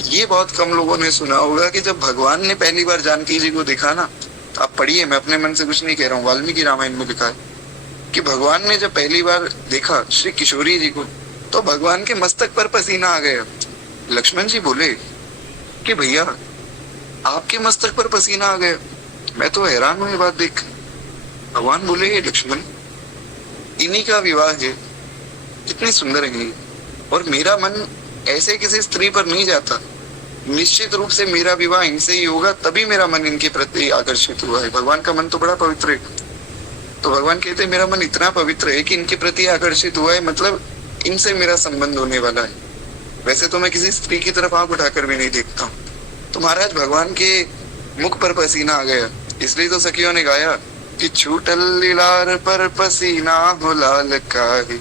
ये बहुत कम लोगों ने सुना होगा कि जब भगवान ने पहली बार जानकी जी को देखा ना, आप पढ़िए, मैं अपने मन से कुछ नहीं कह रहा हूँ, वाल्मीकि रामायण में लिखा है कि भगवान ने जब पहली बार देखा श्री किशोरी जी को तो भगवान के मस्तक पर पसीना आ गया। लक्ष्मण जी बोले कि भैया आपके मस्तक पर पसीना आ गया, मैं तो हैरान हूं ये बात देख। भगवान बोले लक्ष्मण इन्हीं का विवाह है, कितनी सुंदर है, और मेरा मन ऐसे किसी स्त्री पर नहीं जाता, निश्चित रूप से मेरा विवाह इनसे ही होगा, तभी मेरा मन इनके प्रति आकर्षित हुआ है। भगवान का मन तो बड़ा पवित्र है। तो भगवान कहते हैं मेरा मन इतना पवित्र है कि इनके प्रति आकर्षित हुआ है, मतलब इनसे मेरा संबंध होने वाला है। वैसे तो मैं किसी स्त्री की तरफ आंख उठाकर भी नहीं देखता हूँ। तो महाराज भगवान के मुख पर पसीना आ गया, इसलिए तो सखियों ने गाया कि छूटल लीलार पर पसीना हो लाल काहे,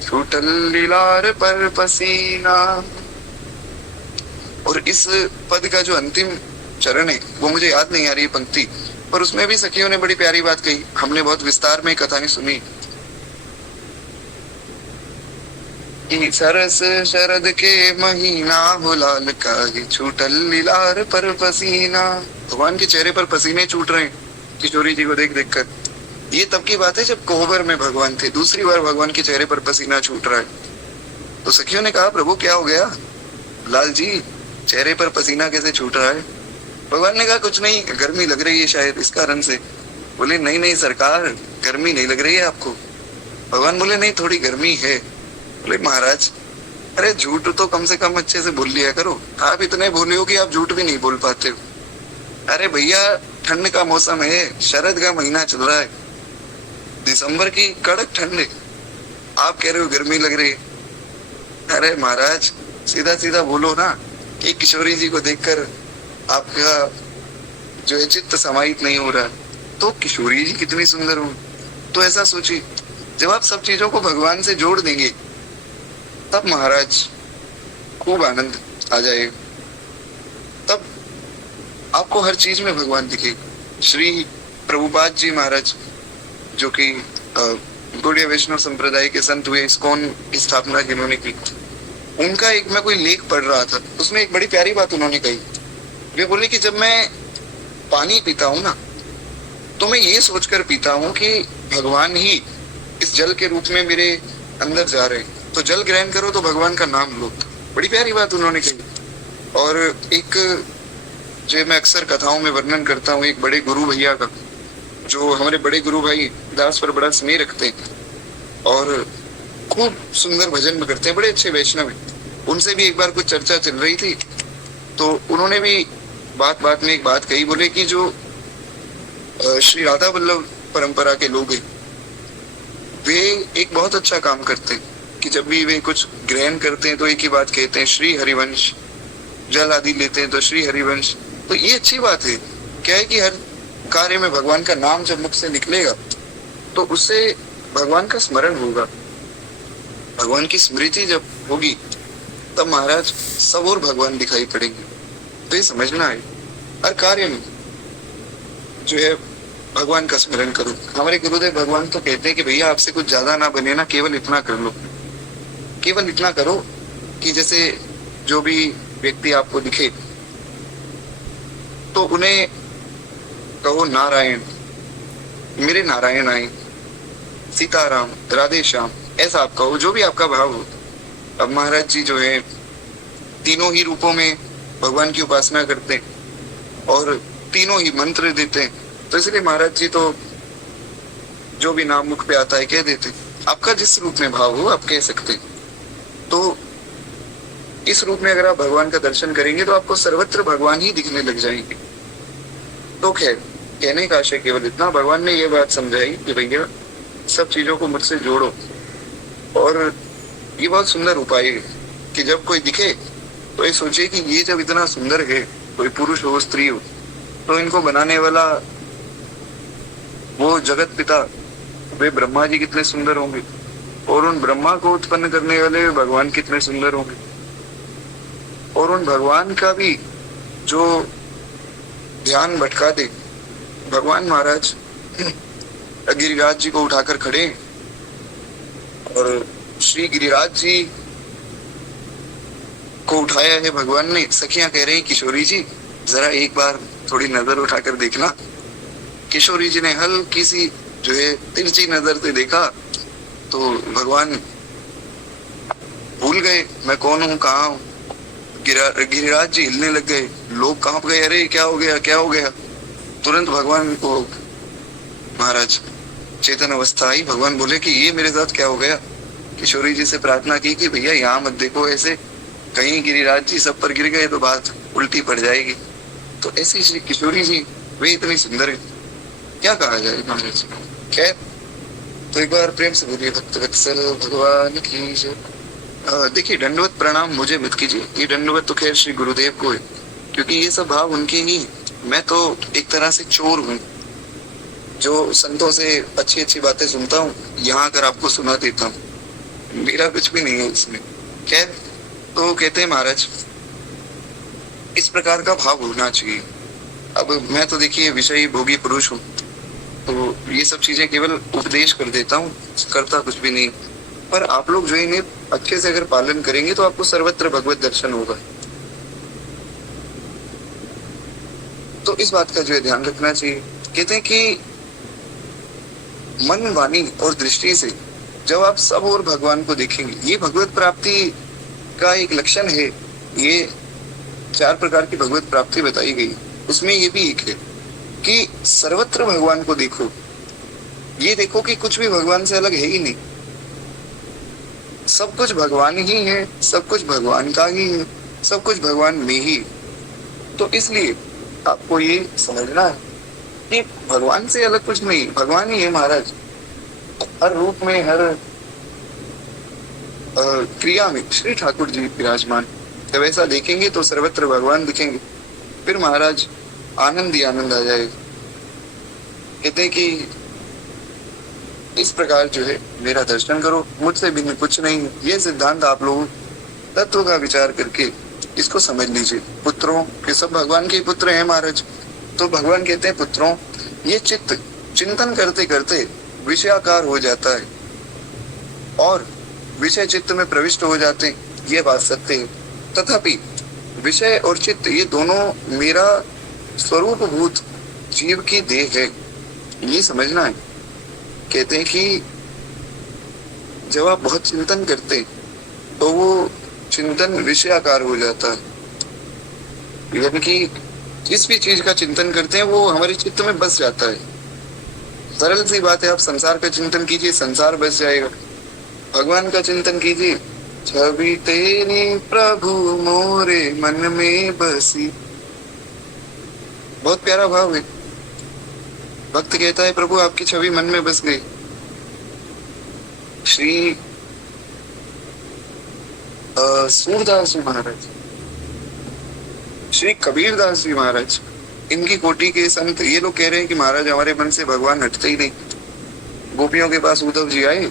छूटल लीलार पर पसीना। और इस पद का जो अंतिम चरण है वो मुझे याद नहीं आ रही पंक्ति, पर उसमें भी सखियों ने बड़ी प्यारी बात कही। हमने बहुत विस्तार में कथा नहीं सुनी कि सरस शरद के महीना हो लाल काहे, छूटल लीलार पर पसीना। भगवान के चेहरे पर पसीने छूट रहे हैं किशोरी जी को देख देख कर। ये तब की बात है जब कोहबर में भगवान थे, दूसरी बार भगवान के चेहरे पर पसीना छूट रहा है। तो सखियों ने कहा प्रभु क्या हो गया, लाल जी चेहरे पर पसीना कैसे छूट रहा है? भगवान ने कहा कुछ नहीं, गर्मी लग रही है शायद इस कारण से। बोले नहीं नहीं सरकार, गर्मी नहीं लग रही है आपको। भगवान बोले नहीं थोड़ी गर्मी है। बोले महाराज अरे झूठ तो कम से कम अच्छे से बोल लिया करो, आप इतने भोले हो कि आप झूठ भी नहीं बोल पाते हो। अरे भैया ठंड का मौसम है, शरद का महीना चल रहा है, दिसंबर की कड़क ठंड है, आप कह रहे हो गर्मी लग रही है। अरे महाराज सीधा सीधा बोलो ना कि किशोरी जी को देखकर आपका जो है चित्त समाहित नहीं हो रहा, तो किशोरी जी कितनी सुंदर हो। तो ऐसा सोचिए, जब आप सब चीजों को भगवान से जोड़ देंगे तब महाराज खूब आनंद आ जाएगा, तब आपको हर चीज में भगवान दिखेगा। श्री प्रभुपाद जी महाराज जो कि गौड़ीय वैष्णव संप्रदाय के संत हुए, इस्कॉन की स्थापना जिन्होंने की, उनका एक मैं कोई लेख पढ़ रहा था, उसमें एक बड़ी प्यारी बात उन्होंने कही। वे बोले कि जब मैं पानी पीता हूँ ना, तो मैं ये सोचकर पीता हूँ कि भगवान ही इस जल के रूप में मेरे अंदर जा रहे हैं। तो जल ग्रहण करो तो भगवान का नाम लो। बड़ी प्यारी बात उन्होंने कही। और एक जो मैं अक्सर कथाओं में वर्णन करता हूँ, एक बड़े गुरु भैया का, जो हमारे बड़े गुरु भाई दास पर बड़ा स्नेह रखते हैं और खूब सुंदर भजन में करते हैं, बड़े अच्छे वैष्णव हैं। उनसे भी एक बार कुछ चर्चा चल रही थी, तो उन्होंने भी बात बात में एक बात कही। बोले कि जो श्री राधा वल्लभ परंपरा के लोग हैं, वे एक बहुत अच्छा काम करते हैं कि जब भी वे कुछ ग्रहण करते हैं तो एक ही बात कहते हैं, श्री हरिवंश। जल आदि लेते हैं तो श्री हरिवंश। तो ये अच्छी बात है। क्या है कि हर कार्य में भगवान का नाम जब मुख से निकलेगा तो उससे भगवान का स्मरण होगा, भगवान की स्मृति जब होगी तब महाराज सब और भगवान दिखाई पड़ेंगे। तो ये समझना है, हर कार्य में जो है भगवान का स्मरण करो। हमारे गुरुदेव भगवान तो कहते हैं कि भैया आपसे कुछ ज्यादा ना बने ना, केवल इतना कर लो, केवल इतना करो कि जैसे जो भी व्यक्ति आपको दिखे तो उन्हें कहो नारायण, मेरे नारायण आए, सीताराम, राधे श्याम, ऐसा आप कहो, जो भी आपका भाव हो। अब महाराज जी जो है तीनों ही रूपों में भगवान की उपासना करते हैं और तीनों ही मंत्र देते हैं, तो इसलिए महाराज जी तो जो भी नाम मुख पे आता है कह देते हैं। आपका जिस रूप में भाव हो आप कह सकते हैं। तो इस रूप में अगर आप भगवान का दर्शन करेंगे तो आपको सर्वत्र भगवान ही दिखने लग जाएंगे। तो खैर, कहने का आशय केवल इतना, भगवान ने ये बात समझाई कि भैया सब चीजों को मुझसे जोड़ो। और ये बहुत सुंदर उपाय है कि जब कोई दिखे तो ये सोचे कि ये जब इतना सुंदर है, कोई पुरुष हो स्त्री हो, तो इनको बनाने वाला वो जगत पिता वे ब्रह्मा जी कितने सुंदर होंगे, और उन ब्रह्मा को उत्पन्न करने वाले भगवान कितने सुंदर होंगे, और उन भगवान का भी जो ध्यान भटका दे। भगवान महाराज गिरिराज जी को उठाकर खड़े और श्री गिरिराज जी को उठाया है भगवान ने। सखियां कह रही किशोरी जी जरा एक बार थोड़ी नजर उठाकर देखना। किशोरी जी ने हल्की सी जो है तिरछी नजर से देखा तो भगवान भूल गए मैं कौन हूँ, कहाँ हूँ। गिरिराज जी हिलने लग गए, लोग कांप गए, अरे क्या हो गया क्या हो गया। तुरंत भगवान को महाराज चेतन अवस्था आई। भगवान बोले कि ये मेरे साथ क्या हो गया। किशोरी जी से प्रार्थना की कि भैया यहाँ मत देखो ऐसे, कहीं गिरिराज जी सब पर गिर गए तो बात उल्टी पड़ जाएगी। तो ऐसी श्री किशोरी जी वे इतनी सुंदर है, क्या कहा जाए महाराज। खैर, तो एक बार प्रेम से बोलिए भक्त वत्सल भगवान की जय। देखिए, दंडवत प्रणाम मुझे मत कीजिए, ये दंडवत तो खैर श्री गुरुदेव को है, क्योंकि ये सब भाव उनके ही। मैं तो एक तरह से चोर हूँ जो संतों से अच्छी अच्छी बातें सुनता हूँ, यहाँ आकर आपको सुना देता हूँ, मेरा कुछ भी नहीं है इसमें। खैर, तो कहते हैं महाराज इस प्रकार का भाव होना चाहिए। अब मैं तो देखिए विषयी भोगी पुरुष हूँ, तो ये सब चीजें केवल उपदेश कर देता हूँ, करता कुछ भी नहीं। पर आप लोग जो इन्हें अच्छे से अगर पालन करेंगे तो आपको सर्वत्र भगवत दर्शन होगा। तो इस बात का जो है ध्यान रखना चाहिए। कहते हैं कि मन, वाणी और दृष्टि से जब आप सब और भगवान को देखेंगे, ये भगवत प्राप्ति का एक लक्षण है। ये 4 प्रकार की भगवत प्राप्ति बताई गई, उसमें ये भी एक है कि सर्वत्र भगवान को देखो। ये देखो कि कुछ भी भगवान से अलग है ही नहीं, सब कुछ भगवान ही है, सब कुछ भगवान का ही है, सब कुछ भगवान में ही। तो इसलिए आपको ये समझना है कि भगवान से अलग कुछ नहीं, भगवान ही है महाराज। हर रूप में, हर क्रिया में श्री ठाकुर जी विराजमान। जब ऐसा देखेंगे तो सर्वत्र भगवान दिखेंगे, फिर महाराज आनंद ही आनंद आ जाएगा। कहते हैं कि इस प्रकार जो है मेरा दर्शन करो, मुझसे भिन्न कुछ नहीं है। ये सिद्धांत आप लोग तत्व का विचार करके इसको समझ लीजिए। पुत्रों के सब भगवान के पुत्र हैं महाराज, तो भगवान कहते हैं पुत्रों, ये चित्त चिंतन करते करते विषयाकार हो जाता है और विषय चित्त में प्रविष्ट हो जाते हैं, ये बात सत्य है। तथापि विषय और चित्त ये दोनों मेरा स्वरूप भूत जीव की देह है, ये समझना है। कहते हैं कि जब आप बहुत चिंतन करते तो वो चिंतन विषयाकार हो जाता है, यानी कि जिस भी चीज का चिंतन करते हैं वो हमारे चित्त में बस जाता है। सरल सी बात है, आप संसार का चिंतन कीजिए, संसार बस जाएगा। भगवान का चिंतन कीजिए, छवि तेरी प्रभु मोरे मन में बसी। बहुत प्यारा भाव है। भक्त कहता है प्रभु आपकी छवि मन में बस गई। श्री सूरदास जी महाराज, श्री कबीरदास जी महाराज, इनकी कोटि के संत ये लोग कह रहे हैं कि महाराज हमारे मन से भगवान हटते ही नहीं। गोपियों के पास उद्धव जी आए,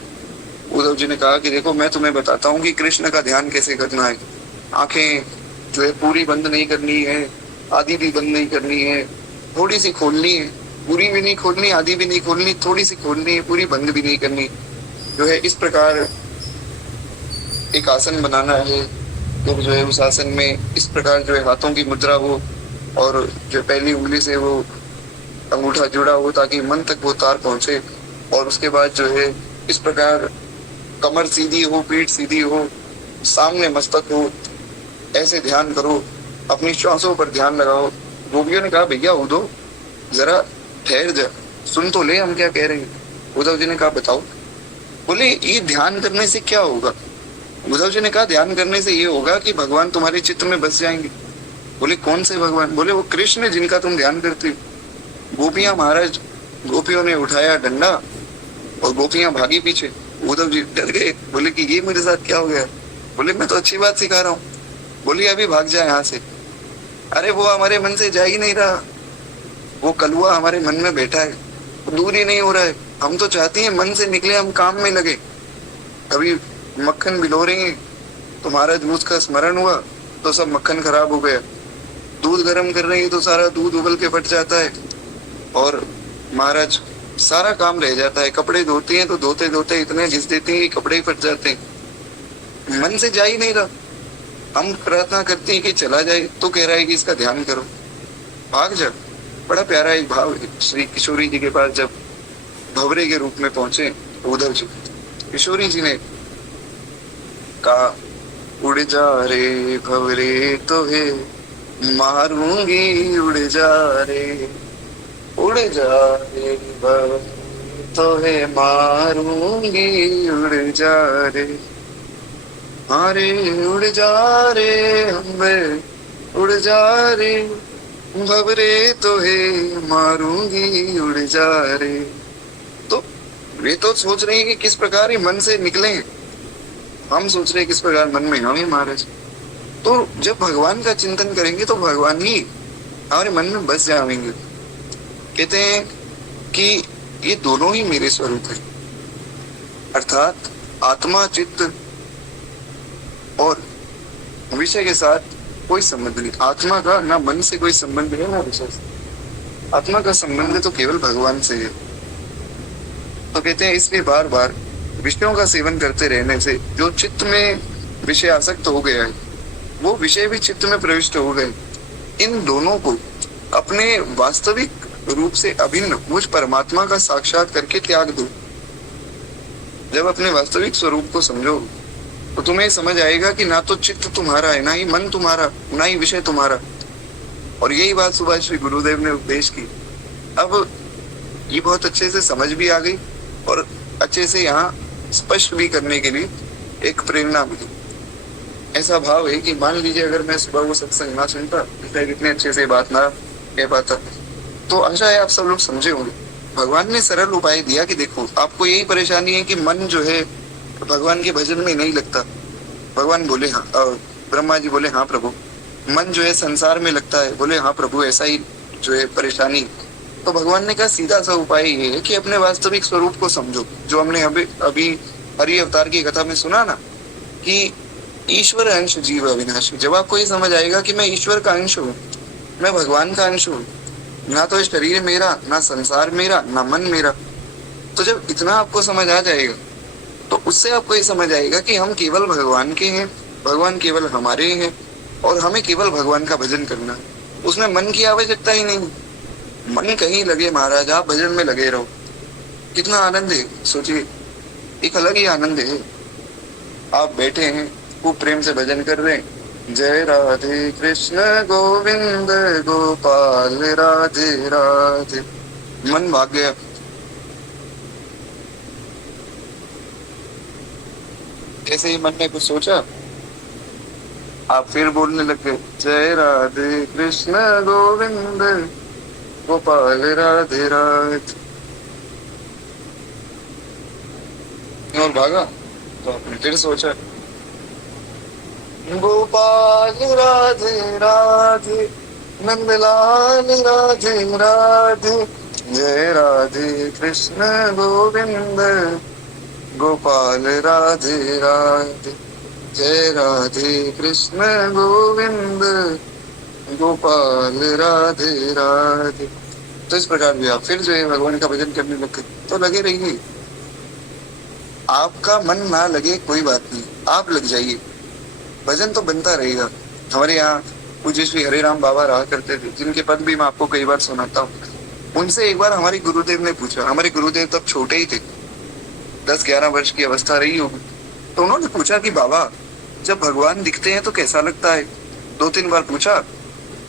उद्धव जी ने कहा कि देखो मैं तुम्हें बताता हूँ कि कृष्ण का ध्यान कैसे करना है। आंखें जो है पूरी बंद नहीं करनी है, आधी भी बंद नहीं करनी है, थोड़ी सी खोलनी है, पूरी भी नहीं खोलनी, आधी भी नहीं खोलनी, थोड़ी सी खोलनी है, पूरी बंद भी नहीं करनी। जो है इस प्रकार एक आसन बनाना है, तो जो है उस आसन में इस प्रकार जो है हाथों की मुद्रा हो और जो पहली उंगली से वो अंगूठा जुड़ा हो ताकि मन तक वो तार पहुंचे। और उसके बाद जो है इस प्रकार कमर सीधी हो, पीठ सीधी हो, सामने मस्तक हो, ऐसे ध्यान करो, अपनी श्वासों पर ध्यान लगाओ। गोपियों ने कहा भैया उद्धव जरा ठहर जा, सुन तो ले हम क्या कह रहे हैं। उद्धव जी ने कहा बताओ। बोले ये ध्यान करने से क्या होगा। उद्धव जी ने कहा ध्यान करने से ये होगा कि भगवान तुम्हारे चित्त में बस जाएंगे। बोले कौन से भगवान। बोले वो कृष्ण जिनका तुम ध्यान करते हो। गोपियां महाराज, गोपियों ने उठाया डंडा और गोपियां भागी पीछे। उद्धव जी डर गए, बोले कि ये मेरे साथ क्या हो गया। बोले मैं तो अच्छी बात सिखा रहा हूँ। बोले अभी भाग जाए यहाँ से। अरे वो हमारे मन से जा ही नहीं रहा, वो कलुआ हमारे मन में बैठा है, दूर ही नहीं हो रहा है। हम तो चाहते हैं मन से निकले, हम काम में लगे। अभी मक्खन भिगो रही है तो महाराज उसका स्मरण हुआ तो सब मक्खन खराब हो गया। दूध गर्म कर रही है तो सारा दूध उबल के फट जाता है और महाराज सारा काम रह जाता है। कपड़े धोती हैं तो धोते धोते इतने घिस देती हैं कि कपड़े ही फट जाते हैं। मन से जा ही नहीं रहा। हम प्रार्थना करते हैं कि चला जाए तो कह रहा है कि इसका ध्यान करो, भाग जा। बड़ा प्यारा एक भाव है। श्री किशोरी जी के पास जब भंवरे के रूप में पहुंचे उद्धव जी, किशोरी जी ने कहा उड़ जा रे भंवरे तो है मारूंगी, उड़ जा रे, उड़ जा रे भंवरे तो है मारूंगी, उड़ जा रे, अरे उड़ जा रे हमें, उड़ जा रे भंवरे तो है मारूंगी, उड़ जा रे। तो वे तो सोच रहे हैं कि किस प्रकार ही मन से निकले, हम सोच रहे हैं किस प्रकार मन में हम ही महाराज। तो जब भगवान का चिंतन करेंगे तो भगवान ही हमारे मन में बस जाएंगे। कहते हैं कि ये दोनों ही मेरे स्वरूप है, अर्थात आत्मा चित्त और विषय के साथ कोई संबंध नहीं। आत्मा का ना मन से कोई संबंध है ना विषय से। आत्मा का संबंध तो केवल भगवान से है। तो कहते हैं इसलिए बार बार विषयों का सेवन करते रहने से जो चित्त में विषय आसक्त हो गया है वो विषय भी चित्त में प्रविष्ट हो गए। इन दोनों को अपने वास्तविक रूप से अभिन्न मुझ परमात्मा का साक्षात करके त्याग दो। जब अपने वास्तविक स्वरूप को समझो तो तुम्हें समझ आएगा कि ना तो चित्त तुम्हारा है, ना ही मन तुम्हारा, ना ही विषय तुम्हारा। और यही बात सुबह श्री गुरुदेव ने उपदेश की। अब ये बहुत अच्छे से समझ भी आ गई और अच्छे से यहाँ स्पष्ट भी करने के लिए एक प्रेरणा मिली। ऐसा भाव है कि मान लीजिए अगर मैं सुबह वो सत्संग ना सुनता, इतने अच्छे से बात ना कह पाता, तो आशा है आप सब लोग समझे होंगे। भगवान ने सरल उपाय दिया कि देखो आपको यही परेशानी है कि मन जो है भगवान के भजन में नहीं लगता। भगवान बोले हाँ, ब्रह्मा जी बोले हाँ प्रभु। मन जो है संसार में लगता है, बोले हाँ प्रभु, ऐसा ही जो है परेशानी। तो भगवान ने कहा सीधा सा उपाय ये है कि अपने वास्तविक स्वरूप को समझो। जो हमने अभी हरि अवतार की कथा में सुना ना कि ईश्वर अंश जीव अविनाशी। जब आपको ये समझ आएगा कि मैं ईश्वर का अंश हूँ, मैं भगवान का अंश हूँ, ना तो शरीर मेरा, ना संसार मेरा, ना मन मेरा, तो जब इतना आपको समझ आ जाएगा तो उससे आपको ये समझ आएगा कि हम केवल भगवान के हैं, भगवान केवल हमारे हैं और हमें केवल भगवान का भजन करना है। उसमें मन की आवश्यकता ही नहीं। मन कहीं लगे महाराज, आप भजन में लगे रहो। कितना आनंद है, सोचिए, एक अलग ही आनंद है। आप बैठे हैं, खूब प्रेम से भजन कर रहे हैं, जय राधे कृष्ण गोविंद गोपाल राधे राधे, मन भाग गया। ऐसे ही मन ने कुछ सोचा, आप फिर बोलने लग गए, जय राधे कृष्ण गोविंद गोपाल राधे राधे, और भागा। तो आपने फिर सोचा, गोपाल राधे राधे नंदलाल राधे राधे, जय राधे कृष्ण गोविंद गोपाल राधे राधे, जय राधे कृष्ण गोविंद गोपाल राधे राधे। तो इस प्रकार भी आप फिर जो है भगवान का भजन करने लग गए। तो लगे रहिए, आपका मन ना लगे कोई बात नहीं, आप लग जाइए, भजन तो बनता रहेगा। हमारे यहाँ पूज्य श्री हरे राम बाबा रहा करते थे, जिनके पद भी मैं आपको कई बार सुनाता हूँ। उनसे एक बार हमारे गुरुदेव ने पूछा, हमारे गुरुदेव तब छोटे ही थे, 10-11 वर्ष की अवस्था रही होगी। तो उन्होंने पूछा कि बाबा, जब भगवान दिखते हैं तो कैसा लगता है? 2-3 बार पूछा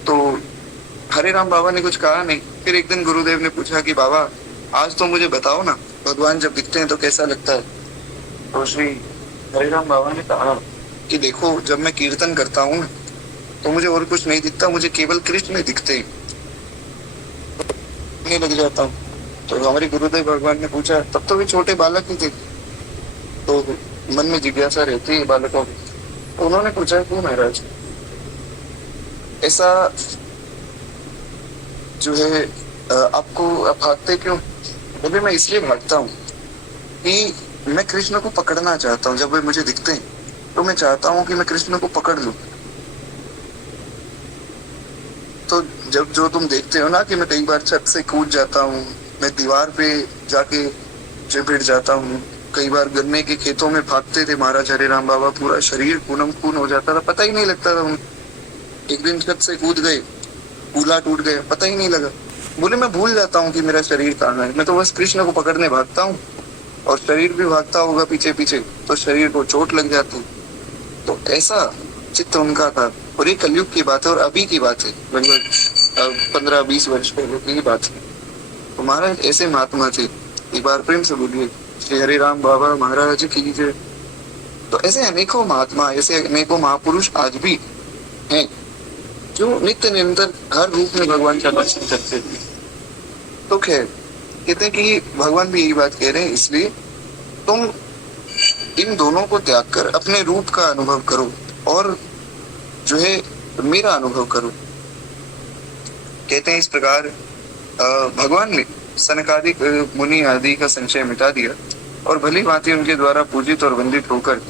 तो हरे राम बाबा ने कुछ कहा नहीं। फिर एक दिन गुरुदेव ने पूछा कि बाबा, आज तो मुझे बताओ ना, भगवान जब दिखते हैं तो कैसा लगता है? तो श्री हरे राम बाबा ने कहा कि देखो, जब मैं कीर्तन करता हूँ तो मुझे और कुछ नहीं दिखता, मुझे केवल कृष्ण दिखते हैं, नहीं लग जाता हूँ। तो हमारे गुरुदेव भगवान ने पूछा, तब तो वे छोटे बालक ही थे, तो मन में जिज्ञासा रहती है बालकों की। तो उन्होंने पूछा, क्यों महाराज ऐसा जो है आपको, आप भागते क्यों? बोले, मैं इसलिए भागता हूँ कि मैं कृष्ण को पकड़ना चाहता हूँ। जब वे मुझे दिखते हैं तो मैं चाहता हूँ कि मैं कृष्ण को पकड़ लूं। तो जब जो तुम देखते हो ना कि मैं कई बार छत से कूद जाता हूँ, मैं दीवार पे जाके चिपट जाता हूँ, कई बार गन्ने के खेतों में भागते थे महाराज हरे राम बाबा, पूरा शरीर खूनम खून हो जाता था, पता ही नहीं लगता था। एक दिन छत से कूद गए, कूला टूट गया, पता ही नहीं लगा। बोले, मैं भूल जाता हूँ कि मेरा शरीर कहाँ है, मैं तो बस कृष्ण को पकड़ने भागता हूँ, और शरीर भी भागता होगा पीछे पीछे, तो शरीर को चोट लग जाती। तो ऐसा चित्त उनका था। और ये कलयुग की बात है और अभी की बात है, लगभग 15-20 वर्ष पहले की बात है। तो महाराज ऐसे महात्मा थे, एक बार प्रेम से बोलिए, श्री हरे राम बाबा महाराज की जय। तो ऐसे अनेकों महात्मा, ऐसे अनेकों महापुरुष आज भी हैं, जो नित्य निरंतर हर रूप में भगवान का दर्शन करते हैं। तो खैर, कहते हैं कि भगवान भी यही बात कह रहे हैं, इसलिए तुम इन दोनों को त्याग कर अपने रूप का अनुभव करो और जो है मेरा अनुभव करो। कहते हैं इस प्रकार भगवान ने सनकादिक मुनि आदि का संशय मिटा दिया और भली भांति उनके द्वारा पूजित और वंदित होकर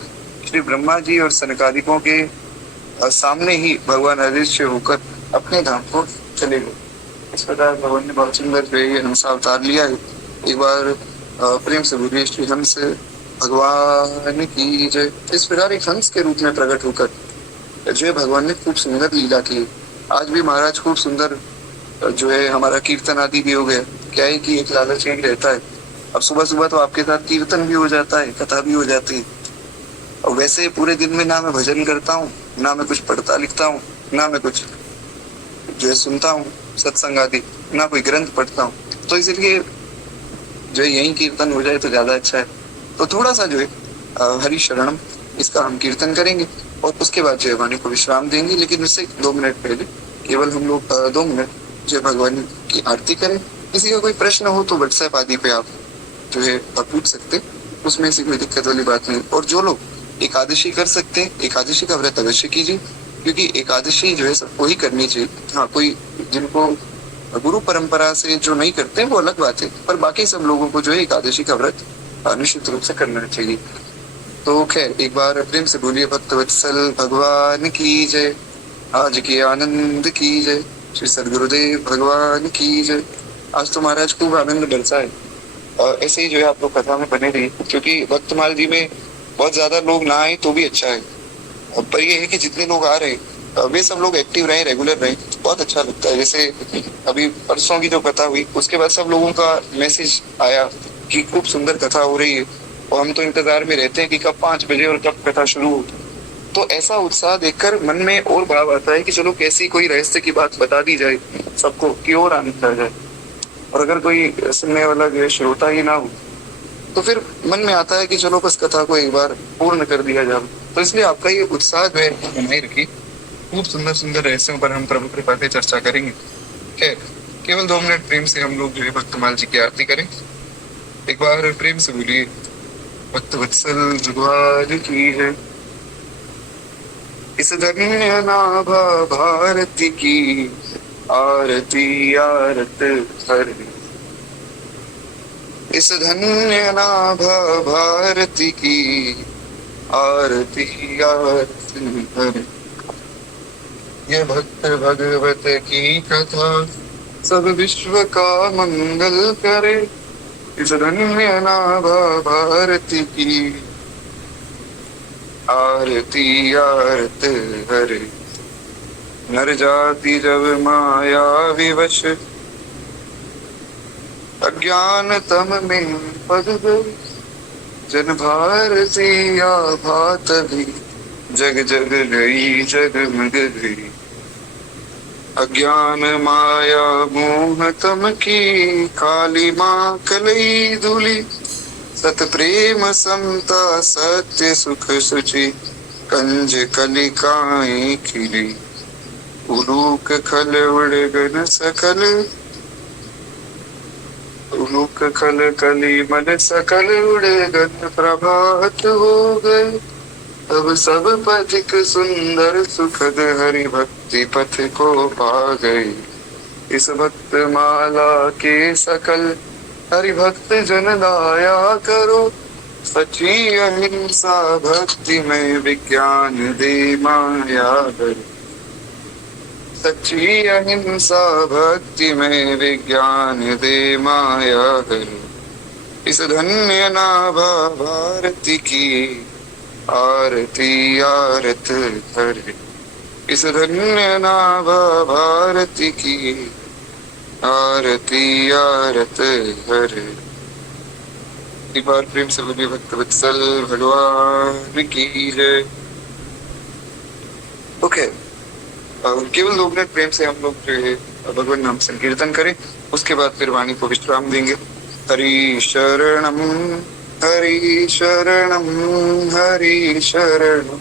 श्री ब्रह्मा जी और सनकादिकों के सामने ही भगवान अदृश्य होकर अपने धाम को चले गए। इस प्रकार भगवान ने बहुत सुंदर जो है हंसा अवतार लिया है। एक बार प्रेम से बोलिए, श्री हंस भगवान की जय। इस प्रकार एक हंस के रूप में प्रकट होकर जो है भगवान ने खूब सुंदर लीला की। आज भी महाराज खूब सुंदर जो है हमारा कीर्तन आदि भी हो गया। क्या है कि एक लालच यही रहता है, अब सुबह सुबह तो आपके साथ कीर्तन भी हो जाता है, कथा भी हो जाती है, और वैसे पूरे दिन में ना मैं भजन करता हूँ, ना मैं कुछ पढ़ता लिखता हूँ, ना मैं कुछ जो है सुनता हूँ सत्संग आदि, ना कोई ग्रंथ पढ़ता हूँ। तो इसलिए जो है यही कीर्तन हो जाए तो ज्यादा अच्छा है। तो थोड़ा सा जो है हरि शरणम इसका हम कीर्तन करेंगे और उसके बाद जो है वाणी को विश्राम देंगे। लेकिन उससे 2 मिनट पहले केवल हम लोग 2 मिनट जो भगवान की आरती करें। किसी का कोई प्रश्न हो तो व्हाट्सएप आदि पे आप जो है पूछ सकते, उसमें से कोई दिक्कत वाली बात नहीं। और जो लोग एकादशी कर सकते हैं, एकादशी का व्रत अवश्य कीजिए, क्योंकि एकादशी जो है सबको ही करनी चाहिए। हाँ, कोई जिनको गुरु परंपरा से जो नहीं करते वो अलग बात है, पर बाकी सब लोगों को जो है एकादशी का व्रत निश्चित रूप से करना चाहिए। तो खैर एक बार प्रेम से बोलिए, भक्तवत्सल भगवान की जय, आज के आनंद की जय, श्री सदगुरुदेव भगवान की जय। आज तो महाराज खूब आनंद बरसा है और ऐसे ही जो है आप लोग कथा में बने रहिए, क्योंकि भक्तमाल जी में बहुत ज्यादा लोग ना आए तो भी अच्छा है। पर ये है कि जितने लोग आ रहे हैं वे सब लोग एक्टिव रहे, रेगुलर रहे, बहुत अच्छा लगता है। जैसे अभी परसों की जो कथा हुई उसके बाद सब लोगों का मैसेज आया कि खूब सुंदर कथा हो रही है, और हम तो इंतजार में रहते हैं कि कब 5 बजे और कब कथा शुरू हो। तो ऐसा उत्साह देखकर मन में और भाव आता है कि चलो कैसी कोई रहस्य की बात बता दी जाए सबको, कि और आनंद आ जाए। और अगर कोई सुनने वाला जो है श्रोता ही ना हो तो फिर मन में आता है कि चलो बस कथा को एक बार पूर्ण कर दिया जाए। तो इसलिए आपका ये उत्साह जो है बनाए रखिए। खूब सुंदर सुंदर रहस्यों पर हम प्रभु कृपा से चर्चा करेंगे। खैर, केवल 2 मिनट प्रेम से हम लोग जो है भक्तमाल जी की आरती करें। एक बार प्रेम से बोलिए, भक्त वत्सल भगवान की है। इस धन्य नाभा भारती की आरती आरत हर। इस धन्य नाभा भारती की आरती आरत हर। ये भक्त भगवत की कथा सब विश्व का मंगल करे। इस धन्य नाभा भारती की आरती आरत हरे। नर जाति जब माया विवश अज्ञान तम में पद गई। जन भारती आभात भी जग जग गई जगमग गई। अज्ञान माया मोह तम की काली माँ कलई धूली। सत प्रेम समता सत्य सुख सुचि कंज कलिकाएं खिली। उलूक खल उड़गन सकल उलूक खल कली मल सकल उड़गन प्रभात हो गए। तब सब पथिक सुंदर सुखद हरि भक्ति पथ को पा गए। इस भक्त माला के सकल हरि भक्त जन लाया करो। सच्ची अहिंसा भक्ति में विज्ञान दे माया करो। सच्ची अहिंसा भक्ति में विज्ञान दे माया करो। इस धन्य नाभा भारती की आरती आरत हरे। इस धन्य नाभा भारती की आरती आरत हरे। एक बार प्रेम से बोलिए, भक्त वत्सल भगवान की जय। ओके, केवल 2 मिनट प्रेम से हम लोग जो है भगवान नाम संकीर्तन करें, उसके बाद फिर वाणी को विश्राम देंगे। हरि शरणम हरि शरणम हरि शरणम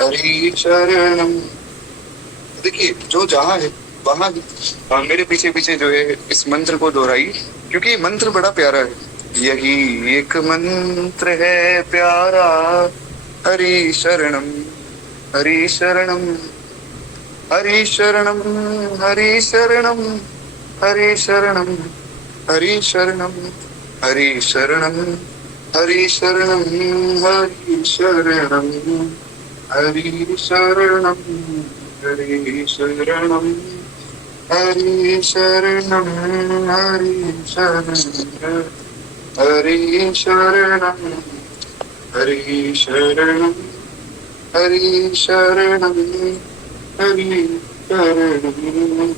हरि शरणम। देखिए, जो जहाँ है वहां मेरे पीछे पीछे जो है इस मंत्र को दोहराइए, क्योंकि मंत्र बड़ा प्यारा है। यही एक मंत्र है प्यारा, हरि शरणम हरि शरणम हरि शरणम हरि शरणम हरि शरणम हरि शरणम हरि शरणम हरि शरणम हरि शरणम हरि शरणम हरि शरणम हरि शरणम हरि शरणम हरि शरणम हरि शरणम हरि शरणम हरि शरणम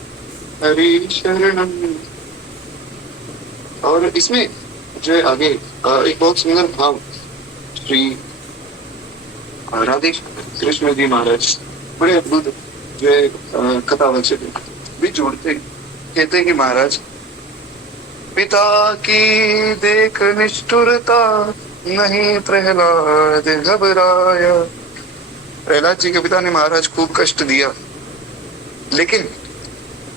हरि शरणम। और इसमें जो है आगे एक बहुत सुंदर भाव श्री राधे कृष्ण जी महाराज बड़े अद्भुत जो है कथावचन भी जोड़ते, कहते हैं कि महाराज, पिता की देख निष्ठुरता नहीं प्रहलाद घबराया। प्रहलाद जी के पिता ने महाराज खूब कष्ट दिया, लेकिन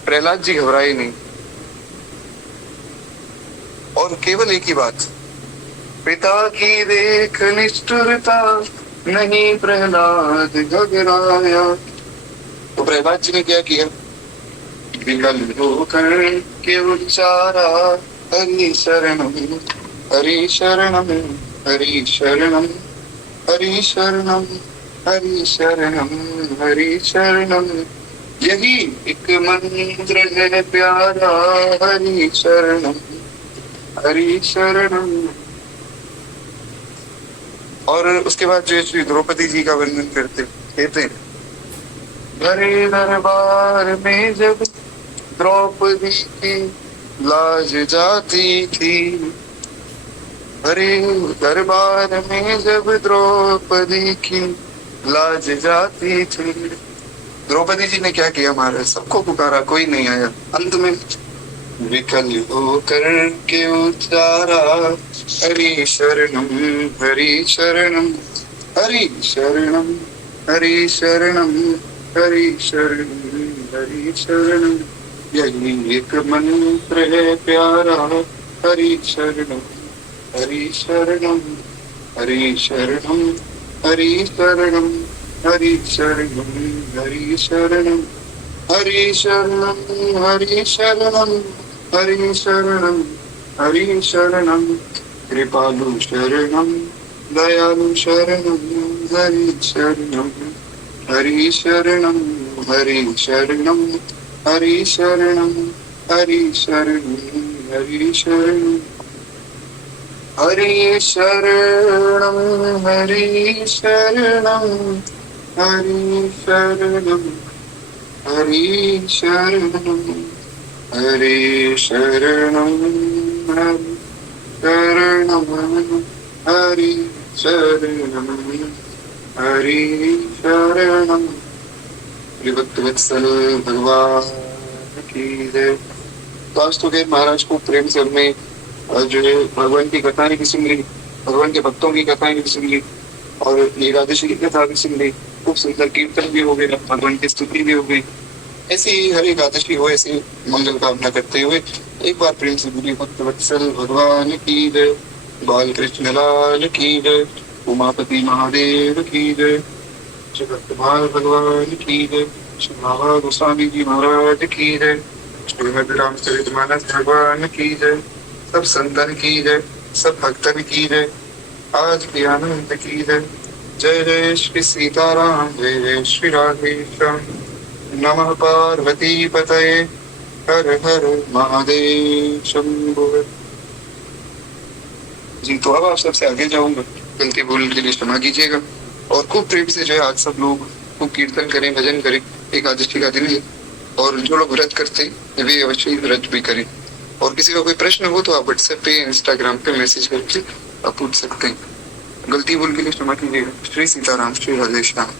प्रहलाद जी घबराए नहीं। और केवल एक ही बात, पिता की देख निष्ठुरता नहीं प्रहलाद घबराया। तो प्रहलाद जी ने क्या किया, विकल होकर के उच्चारा हरि शरणम हरि शरणम हरि शरणम हरि शरणम हरि शरणम हरि शरणम। यही एक मंत्र है प्यारा, हरि शरणम हरि शरणम। और उसके बाद जो श्री द्रौपदी जी का वर्णन करते कहते हैं, भरे दरबार में जब द्रौपदी की लाज जाती थी, भरे दरबार में जब द्रौपदी की लाज जाती थी। द्रौपदी जी ने क्या किया, हमारे सबको पुकारा, कोई नहीं आया। अंत में विकल होकर के उच्चारा, हरि शरणम हरि शरणम हरि शरणम हरि शरणम हरि शरणम हरि शरणम। यही एक मंत्र है प्यारा, हरि शरणम हरि शरणम हरि शरणम हरि शरणम हरि शरणम हरि शरणम हरि शरणम हरि शरणम हरि शरणम हरि शरणम कृपालु शरणम दयालु शरणम हरि शरणम हरि शरणम हरि शरणम हरि शरणम हरि शरणम हरि शरणम हरि शरणम हरि शरणम हरि शरणम हरि शरणम हरि शरणम हरि शरणम हरि शरणम। भक्तवत्सल भगवान की जय। तो आज तो खैर महाराज को प्रेम से हमने जो है भगवान की कथाएं भी सुन ली, भगवान के भक्तों की कथाएं भी सुन ली, और एकादशी की कथा भी सुन ली। खूब सुंदर कीर्तन भी हो गया, भगवान की स्तुति भी हो गई। ऐसी ही हर एकादशी हो, ऐसी मंगल कामना करते हुए एक बार प्रेम से बोलिए भक्तवत्सल भगवान की जय, बाल कृष्ण लाल की जय, उमापति महादेव की जय, श्री भक्तमाल भगवान की जय, श्री बाबा गोस्वामी जी महाराज की जय, श्रीमद रामचरितमानस भगवान की जय, सब संतन की जय, सब भक्तन की जय, आज की आनंद की जय। जय जय श्री सीताराम, जय जय श्री राधेश्याम। नमः पार्वती पतये, हर हर महादेव शंभो। जी तो अब आप सबसे आगे जाऊंगा, गलती भूल के लिए क्षमा कीजिएगा। और खूब प्रेम से जो है आज सब लोग खूब कीर्तन करें, भजन करें। एकादशी का दिन है, और जो लोग व्रत करते हैं वे अवश्य व्रत भी करें। और किसी का कोई प्रश्न हो तो आप व्हाट्सएप पे, इंस्टाग्राम पे मैसेज करके आप पूछ सकते हैं। गलती भूल के लिए क्षमा कीजिएगा। श्री सीताराम, श्री राधेश्याम।